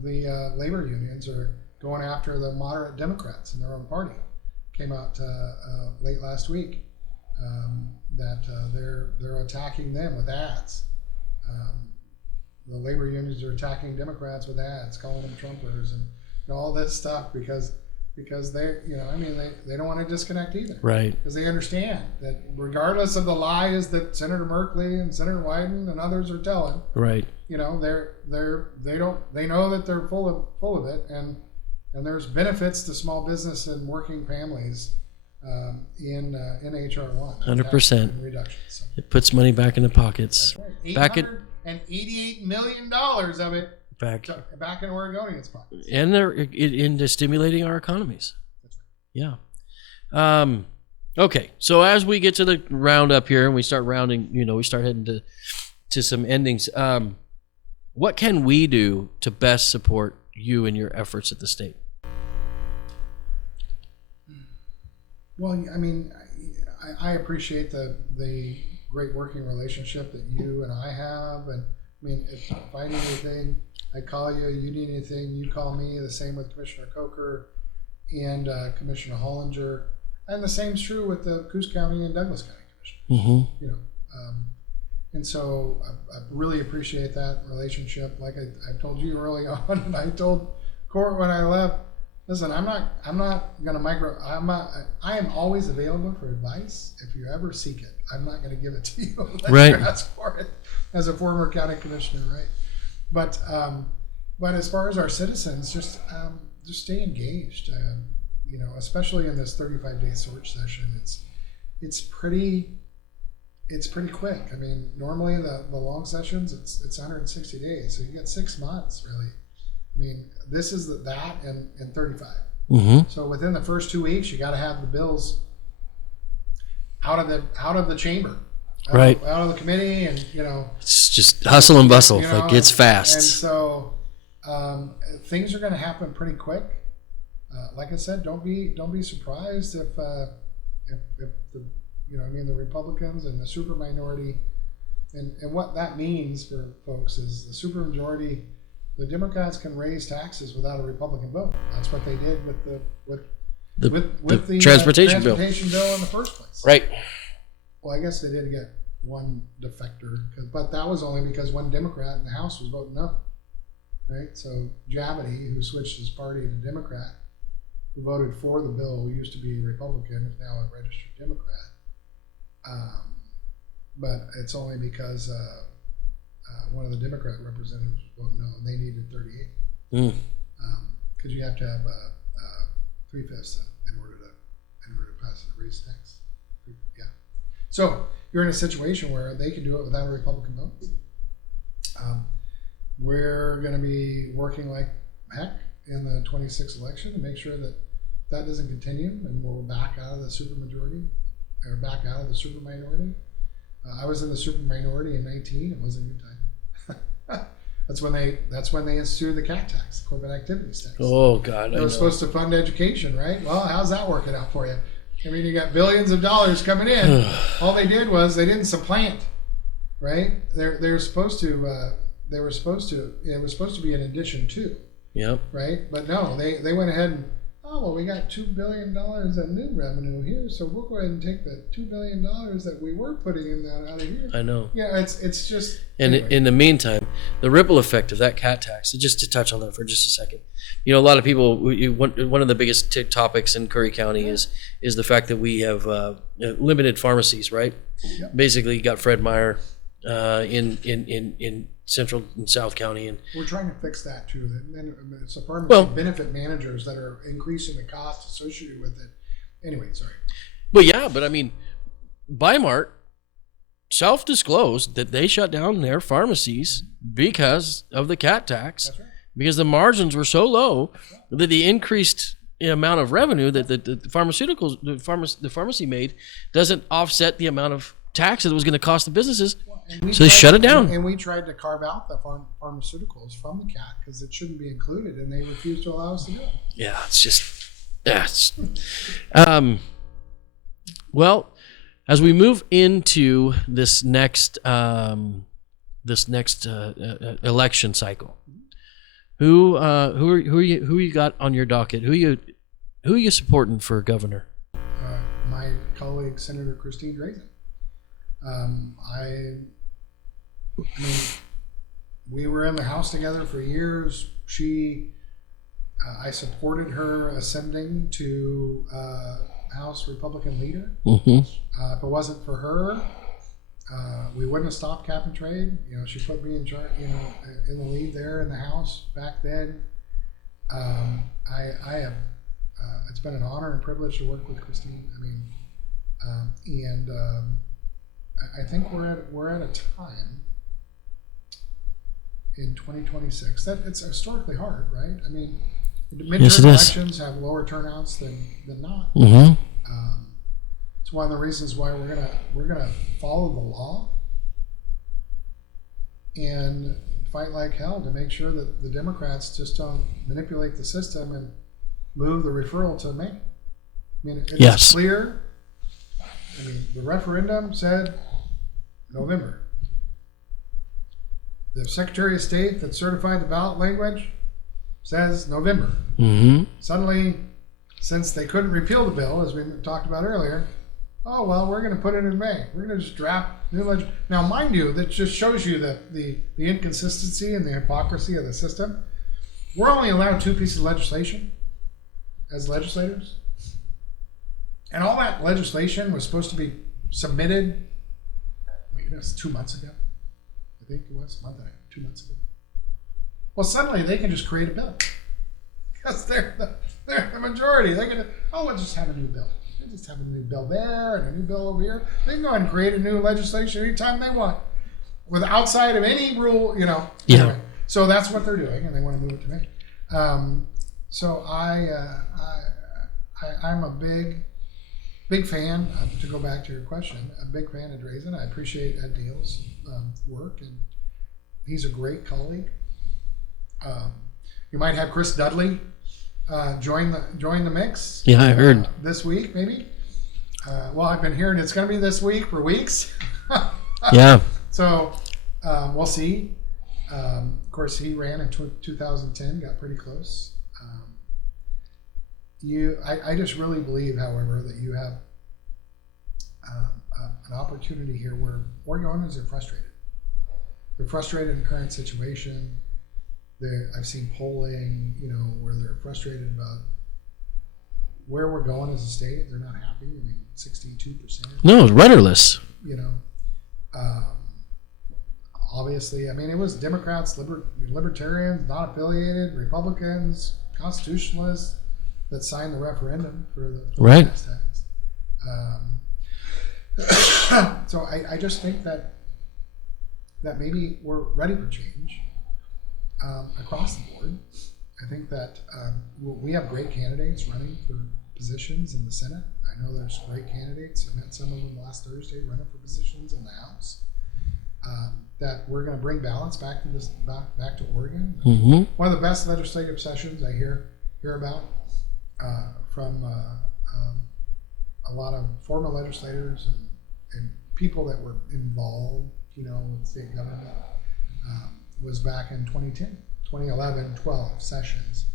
the labor unions are going after the moderate Democrats in their own party. Came out late last week that they're attacking them with ads. The labor unions are attacking Democrats with ads, calling them Trumpers and all this stuff because they they don't want to disconnect either. Right. Because they understand that regardless of the lies that Senator Merkley and Senator Wyden and others are telling, right. they know that they're full of it, and there's benefits to small business and working families in HR1. 100%. Reduction. So. It puts money back in the pockets. Right. Back in $888 million of it back in Oregonians' pockets. And they're into stimulating our economies. That's right. Yeah. Okay. So as we get to the roundup here and we start rounding, we start heading to some endings. What can we do to best support you and your efforts at the state? Well, I appreciate the great working relationship that you and I have, and if I need anything, I call you. You need anything, you call me. The same with Commissioner Coker and Commissioner Hollinger, and the same's true with the Coos County and Douglas County Commission. Mm-hmm. And so I really appreciate that relationship. Like I told you early on, and I told Court when I left. Listen, I'm not gonna I am always available for advice if you ever seek it. I'm not gonna give it to you unless you ask for it as a former county commissioner, right? But as far as our citizens, just stay engaged. Especially in this 35-day search session, it's pretty quick. Normally the long sessions it's 160 days, so you get 6 months really. This is that in 35. Mm-hmm. So within the first 2 weeks, you got to have the bills out of the chamber, out of the committee, and it's just hustle and bustle. It's fast. And so things are going to happen pretty quick. Like I said, don't be surprised if the the Republicans and the super minority, and what that means for folks is the super majority. The Democrats can raise taxes without a Republican vote. That's what they did with the transportation bill in the first place. Right. Well, I guess they did get one defector, but that was only because one Democrat in the House was voting no. right? So Javity, who switched his party to Democrat, who voted for the bill, who used to be Republican, is now a registered Democrat. But it's only because one of the Democrat representatives voted no, and they needed 38. Because you have to have 3/5 in order to pass the raise tax. Yeah. So you're in a situation where they can do it without a Republican vote. We're going to be working like heck in the 26th election to make sure that that doesn't continue, and we're back out of the supermajority or back out of the super minority. I was in the super minority in 19. It wasn't a good time. That's when they instituted the CAT tax, corporate activities tax. Oh God! It was supposed to fund education, right? Well, how's that working out for you? I mean, you got billions of dollars coming in. All they did was they didn't supplant, right? They were supposed to. It was supposed to be an addition to. Yep. Right, but no, they went ahead and we got $2 billion of new revenue here, so we'll go ahead and take the $2 billion that we were putting in that out of here. I know. Yeah, it's just. And anyway. in the meantime, the ripple effect of that CAT tax, just to touch on that for just a second, a lot of people, one of the biggest topics in Curry County is the fact that we have limited pharmacies, right? Yep. Basically, you got Fred Meyer in Central and South County, and we're trying to fix that too. It's the pharmacy benefit managers that are increasing the cost associated with it. Anyway, sorry. But I mean, Bimart self-disclosed that they shut down their pharmacies because of the CAT tax. That's right. Because the margins were so low that the increased amount of revenue that the pharmacy made doesn't offset the amount of tax that it was going to cost the businesses. So they shut it down. And we tried to carve out the pharmaceuticals from the CAT because it shouldn't be included, and they refused to allow us to do it. Yeah, it's just, well, as we move into this next election cycle, who you got on your docket? Who are you supporting for governor? My colleague, Senator Christine Drazen. I mean, we were in the House together for years. I supported her ascending to House Republican leader. If it wasn't for her, we wouldn't have stopped cap and trade. She put me in charge, in the lead there in the House back then. I have. It's been an honor and privilege to work with Christine. I mean, I think we're at a time in 2026 that it's historically hard, right? I mean, midterm elections have lower turnouts than not. It's one of the reasons why we're gonna follow the law and fight like hell to make sure that the Democrats just don't manipulate the system and move the referral to May. I mean, it's clear. I mean, the referendum said November. The Secretary of State that certified the ballot language says November. Suddenly, since they couldn't repeal the bill, as we talked about earlier, we're going to put it in May. We're going to just draft new legislation. Now, mind you, that just shows you the inconsistency and the hypocrisy of the system. We're only allowed 2 pieces of legislation as legislators. And all that legislation was supposed to be submitted, 2 months ago. I think it was 2 months ago. Well, suddenly they can just create a bill because they're the majority. They can we'll just have a new bill. They just have a new bill there and a new bill over here. They can go ahead and create a new legislation anytime they want, with outside of any rule. Yeah. Anyway, so that's what they're doing, and they want to move it to me. So I'm a big fan, to go back to your question, a big fan of Drazen. I appreciate Ed Deal's work, and he's a great colleague. You might have Chris Dudley join the mix. Yeah, I heard. This week, maybe. Well, I've been hearing it's going to be this week for weeks. Yeah. So we'll see. Of course, he ran in 2010, got pretty close. I just really believe, however, that you have an opportunity here where Oregonians are frustrated. They're frustrated in the current situation. I've seen polling, where they're frustrated about where we're going as a state. They're not happy. I mean, 62%. No, it's rudderless. Obviously, I mean, it was Democrats, Libertarians, not affiliated, Republicans, Constitutionalists that signed the referendum for the Right. gas tax. So I just think that maybe we're ready for change across the board. I think that we have great candidates running for positions in the Senate. I know there's great candidates. I met some of them last Thursday running for positions in the House. That we're going to bring balance back to Oregon. Mm-hmm. One of the best legislative sessions I hear about from a lot of former legislators and people that were involved, with state government, was back in 2010, 2011, 12 sessions,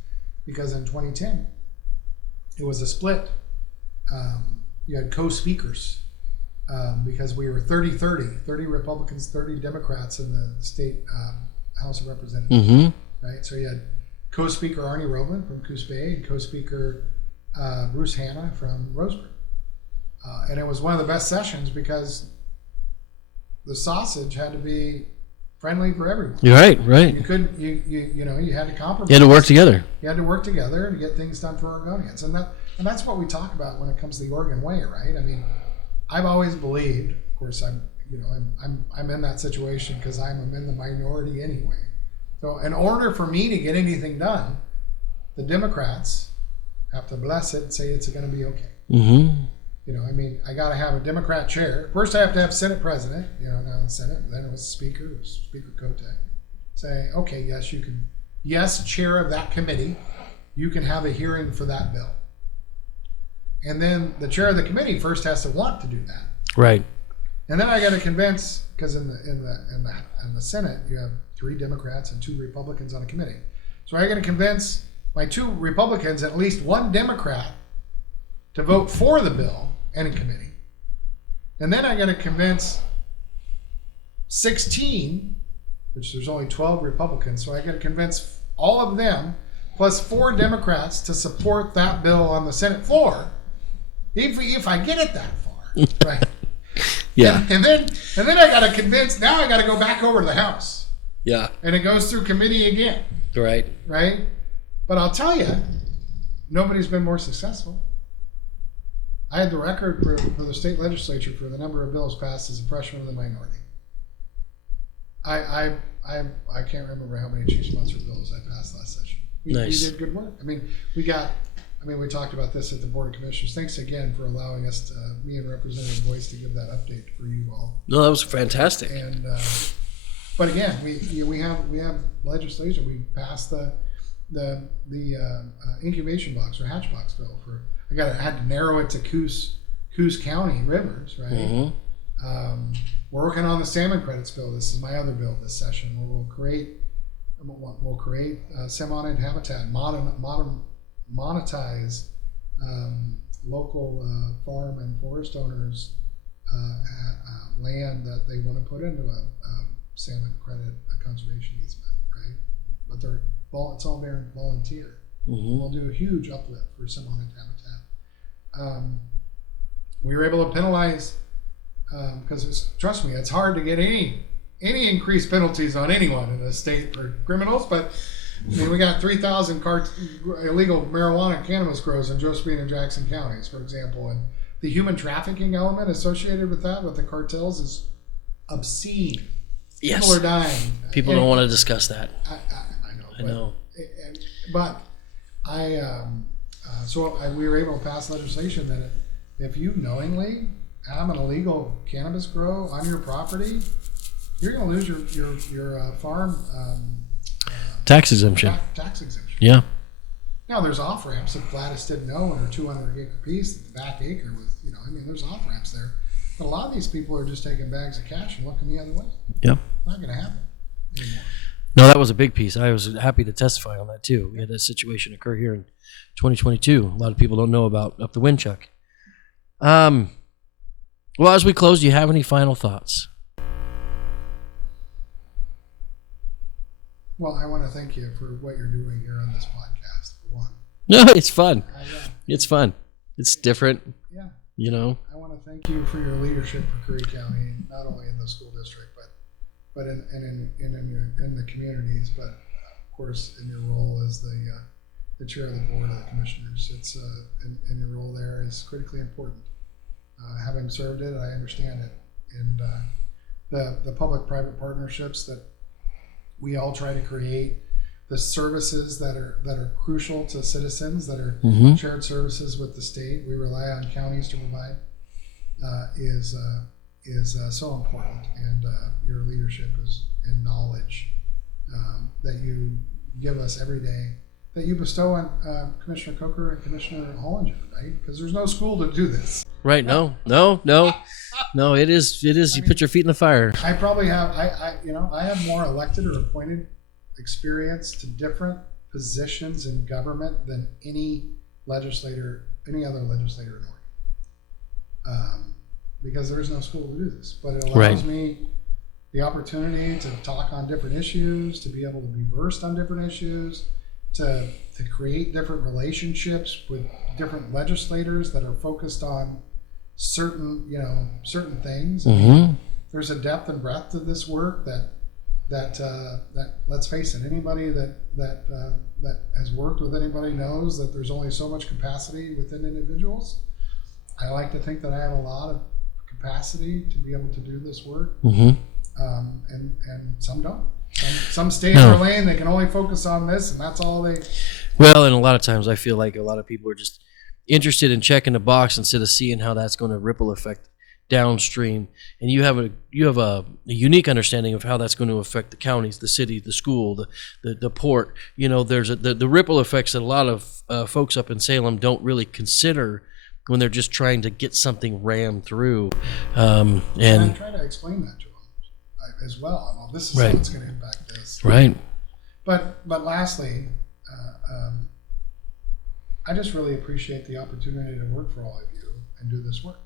because in 2010 it was a split. You had co-speakers. Because we were 30 Republicans, 30 Democrats in the state House of Representatives, Mm-hmm. right? So you had co-speaker Arnie Roman from Coos Bay and co-speaker Bruce Hanna from Roseburg. And it was one of the best sessions because the sausage had to be friendly for everyone. You're right. You couldn't, you had to compromise. You had to work together. You had to work together to get things done for Oregonians. And that's what we talk about when it comes to the Oregon way, right? I mean, I've always believed, of course, I'm in that situation because I'm in the minority anyway. So in order for me to get anything done, the Democrats have to bless it and say it's going to be okay. Mm-hmm. I got to have a Democrat chair. First, I have to have Senate president. Now the Senate. Then it was Speaker. It was Speaker Kotek. Say, okay, yes, you can. Yes, chair of that committee, you can have a hearing for that bill. And then the chair of the committee first has to want to do that. Right. And then I got to convince, because in the Senate you have 3 Democrats and 2 Republicans on a committee. So I got to convince my 2 Republicans and at least 1 Democrat to vote for the bill and in committee. And then I got to convince 16, which there's only 12 Republicans, so I got to convince all of them plus 4 Democrats to support that bill on the Senate floor. If I get it that far, right? Yeah. And then I got to convince. Now I got to go back over to the House. Yeah. And it goes through committee again. Right. Right. But I'll tell you, nobody's been more successful. I had the record for the state legislature for the number of bills passed as a freshman of the minority. I can't remember how many chief sponsored bills I passed last session. Nice. We did good work. We talked about this at the Board of Commissioners. Thanks again for allowing us, me and Representative Boyce, to give that update for you all. No, that was fantastic. And but again, we have legislation. We passed the incubation box or hatch box bill for. I had to narrow it to Coos County rivers, right? Mm-hmm. We're working on the salmon credits bill. This is my other bill this session, where we'll create salmon habitat, monetize local farm and forest owners land that they want to put into a salmon credit conservation easement, right? But it's all there volunteer. Mm-hmm. We'll do a huge uplift for salmon habitat. We were able to penalize because trust me, it's hard to get any increased penalties on anyone in the state for criminals, but we got 3,000 illegal marijuana and cannabis grows in Josephine and Jackson counties, for example, and the human trafficking element associated with that, with the cartels, is obscene. Yes. People are dying. People don't want to discuss that. I know. But we were able to pass legislation that if you knowingly have an illegal cannabis grow on your property, you're going to lose your farm tax exemption. Tax exemption. Yeah. Now there's off ramps. If Gladys didn't know in her 200 acre piece that the back acre was, there's off ramps there. But a lot of these people are just taking bags of cash and looking the other way. Yep. Not going to happen anymore. No, that was a big piece. I was happy to testify on that too. We had that situation occur here in 2022. A lot of people don't know about up the Winchuck. Well, as we close, do you have any final thoughts? Well, I want to thank you for what you're doing here on this podcast, for one. No, it's fun. It's fun. It's different. Yeah. You know. I want to thank you for your leadership for Curry County, not only in the school district, but in the communities, but of course in your role as the chair of the board of the commissioners. It's and your role there is critically important. Having served it, I understand it, and the public-private partnerships that we all try to create, the services that are crucial to citizens, that are shared services with the state, we rely on counties to provide, is so important. And your leadership and knowledge that you give us every day, that you bestow on Commissioner Coker and Commissioner Hollinger, right? Because there's no school to do this. Right? No. It is. You put your feet in the fire. I probably have. I have more elected or appointed experience to different positions in government than any other legislator in Oregon. Because there is no school to do this, but it allows me the opportunity to talk on different issues, to be able to be versed on different issues, to create different relationships with different legislators that are focused on certain things. There's a depth and breadth to this work that let's face it, anybody that has worked with anybody knows that there's only so much capacity within individuals. I like to think that I have a lot of capacity to be able to do this work, and some don't. Some stay in their lane. They can only focus on this, and that's all they. Well, and a lot of times I feel like a lot of people are just interested in checking a box instead of seeing how that's going to ripple affect downstream. And you have a unique understanding of how that's going to affect the counties, the city, the school, the port. You know, there's the ripple effects that a lot of folks up in Salem don't really consider when they're just trying to get something rammed through. And I try to explain that to them as well. Well, this is how it's going to impact this. Right. But lastly, I just really appreciate the opportunity to work for all of you and do this work,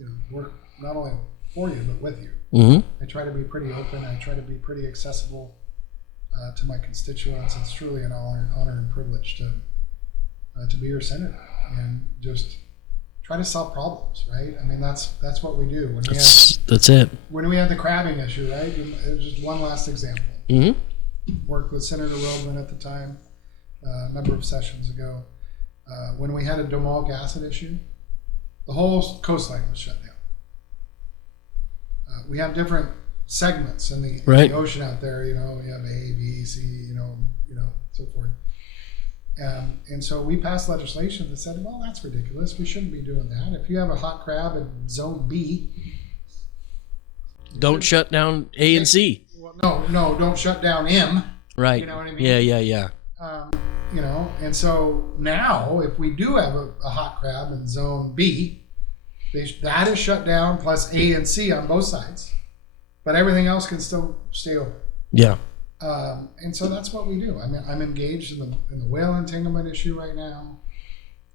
and work not only for you but with you. I try to be pretty open. I try to be pretty accessible to my constituents. It's truly an honor and privilege to be your senator and just try to solve problems, right? I mean, that's what we do. That's it. When we had the crabbing issue, right? It was just one last example. Worked with Senator Roadman at the time, a number of sessions ago. When we had a Domall Gasset issue, the whole coastline was shut down. We have different segments in the ocean out there. You have A, B, C, so forth. And so we passed legislation that said, well, that's ridiculous. We shouldn't be doing that. If you have a hot crab in Zone B, don't shut down A and C. Well, no, don't shut down M. Right. You know what I mean? Yeah. And so now if we do have a hot crab in Zone B, that is shut down plus A and C on both sides, but everything else can still stay open. Yeah. And so that's what we do. I mean, I'm engaged in the whale entanglement issue right now.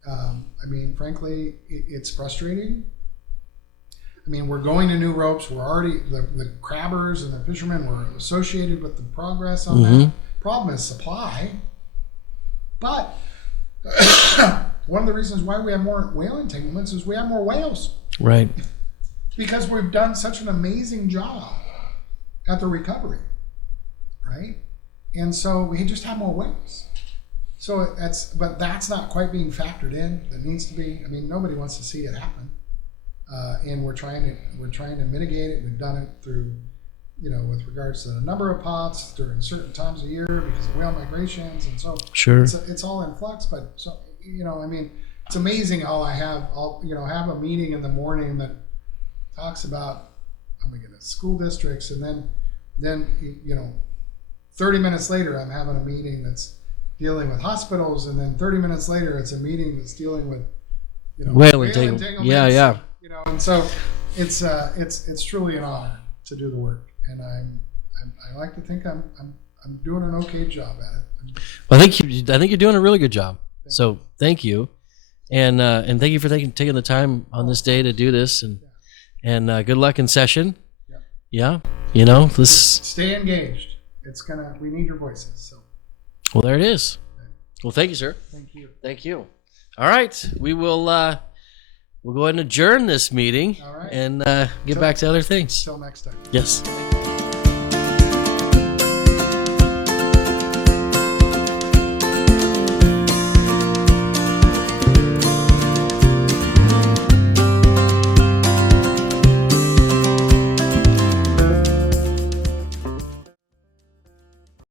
I mean, frankly, it's frustrating. I mean, we're going to new ropes. We're already, the crabbers and the fishermen were associated with the progress on that. Problem is supply. But one of the reasons why we have more whale entanglements is we have more whales. Right. Because we've done such an amazing job at the recovery. Right? And so we just have more whales. So but that's not quite being factored in. That needs to be. I mean, nobody wants to see it happen. And we're trying to mitigate it. We've done it through, with regards to the number of pots during certain times of year because of whale migrations, and so it's all in flux. But so I mean, it's amazing how I'll have a meeting in the morning that talks about, oh my goodness, school districts, and then 30 minutes later I'm having a meeting that's dealing with hospitals, and then 30 minutes later it's a meeting that's dealing with whale entanglement. Yeah. And so it's truly an honor to do the work, and I like to think I'm doing an okay job at it. Well, I think you're doing a really good job. Thank you, and thank you for taking the time on this day to do this, and good luck in session. Yeah. Let's stay engaged. we need your voices. So Well, there it is. Well, thank you, sir. thank you. Thank you. All right, we will we'll go ahead and adjourn this meeting All right. and get back to other things. Till next time. Yes.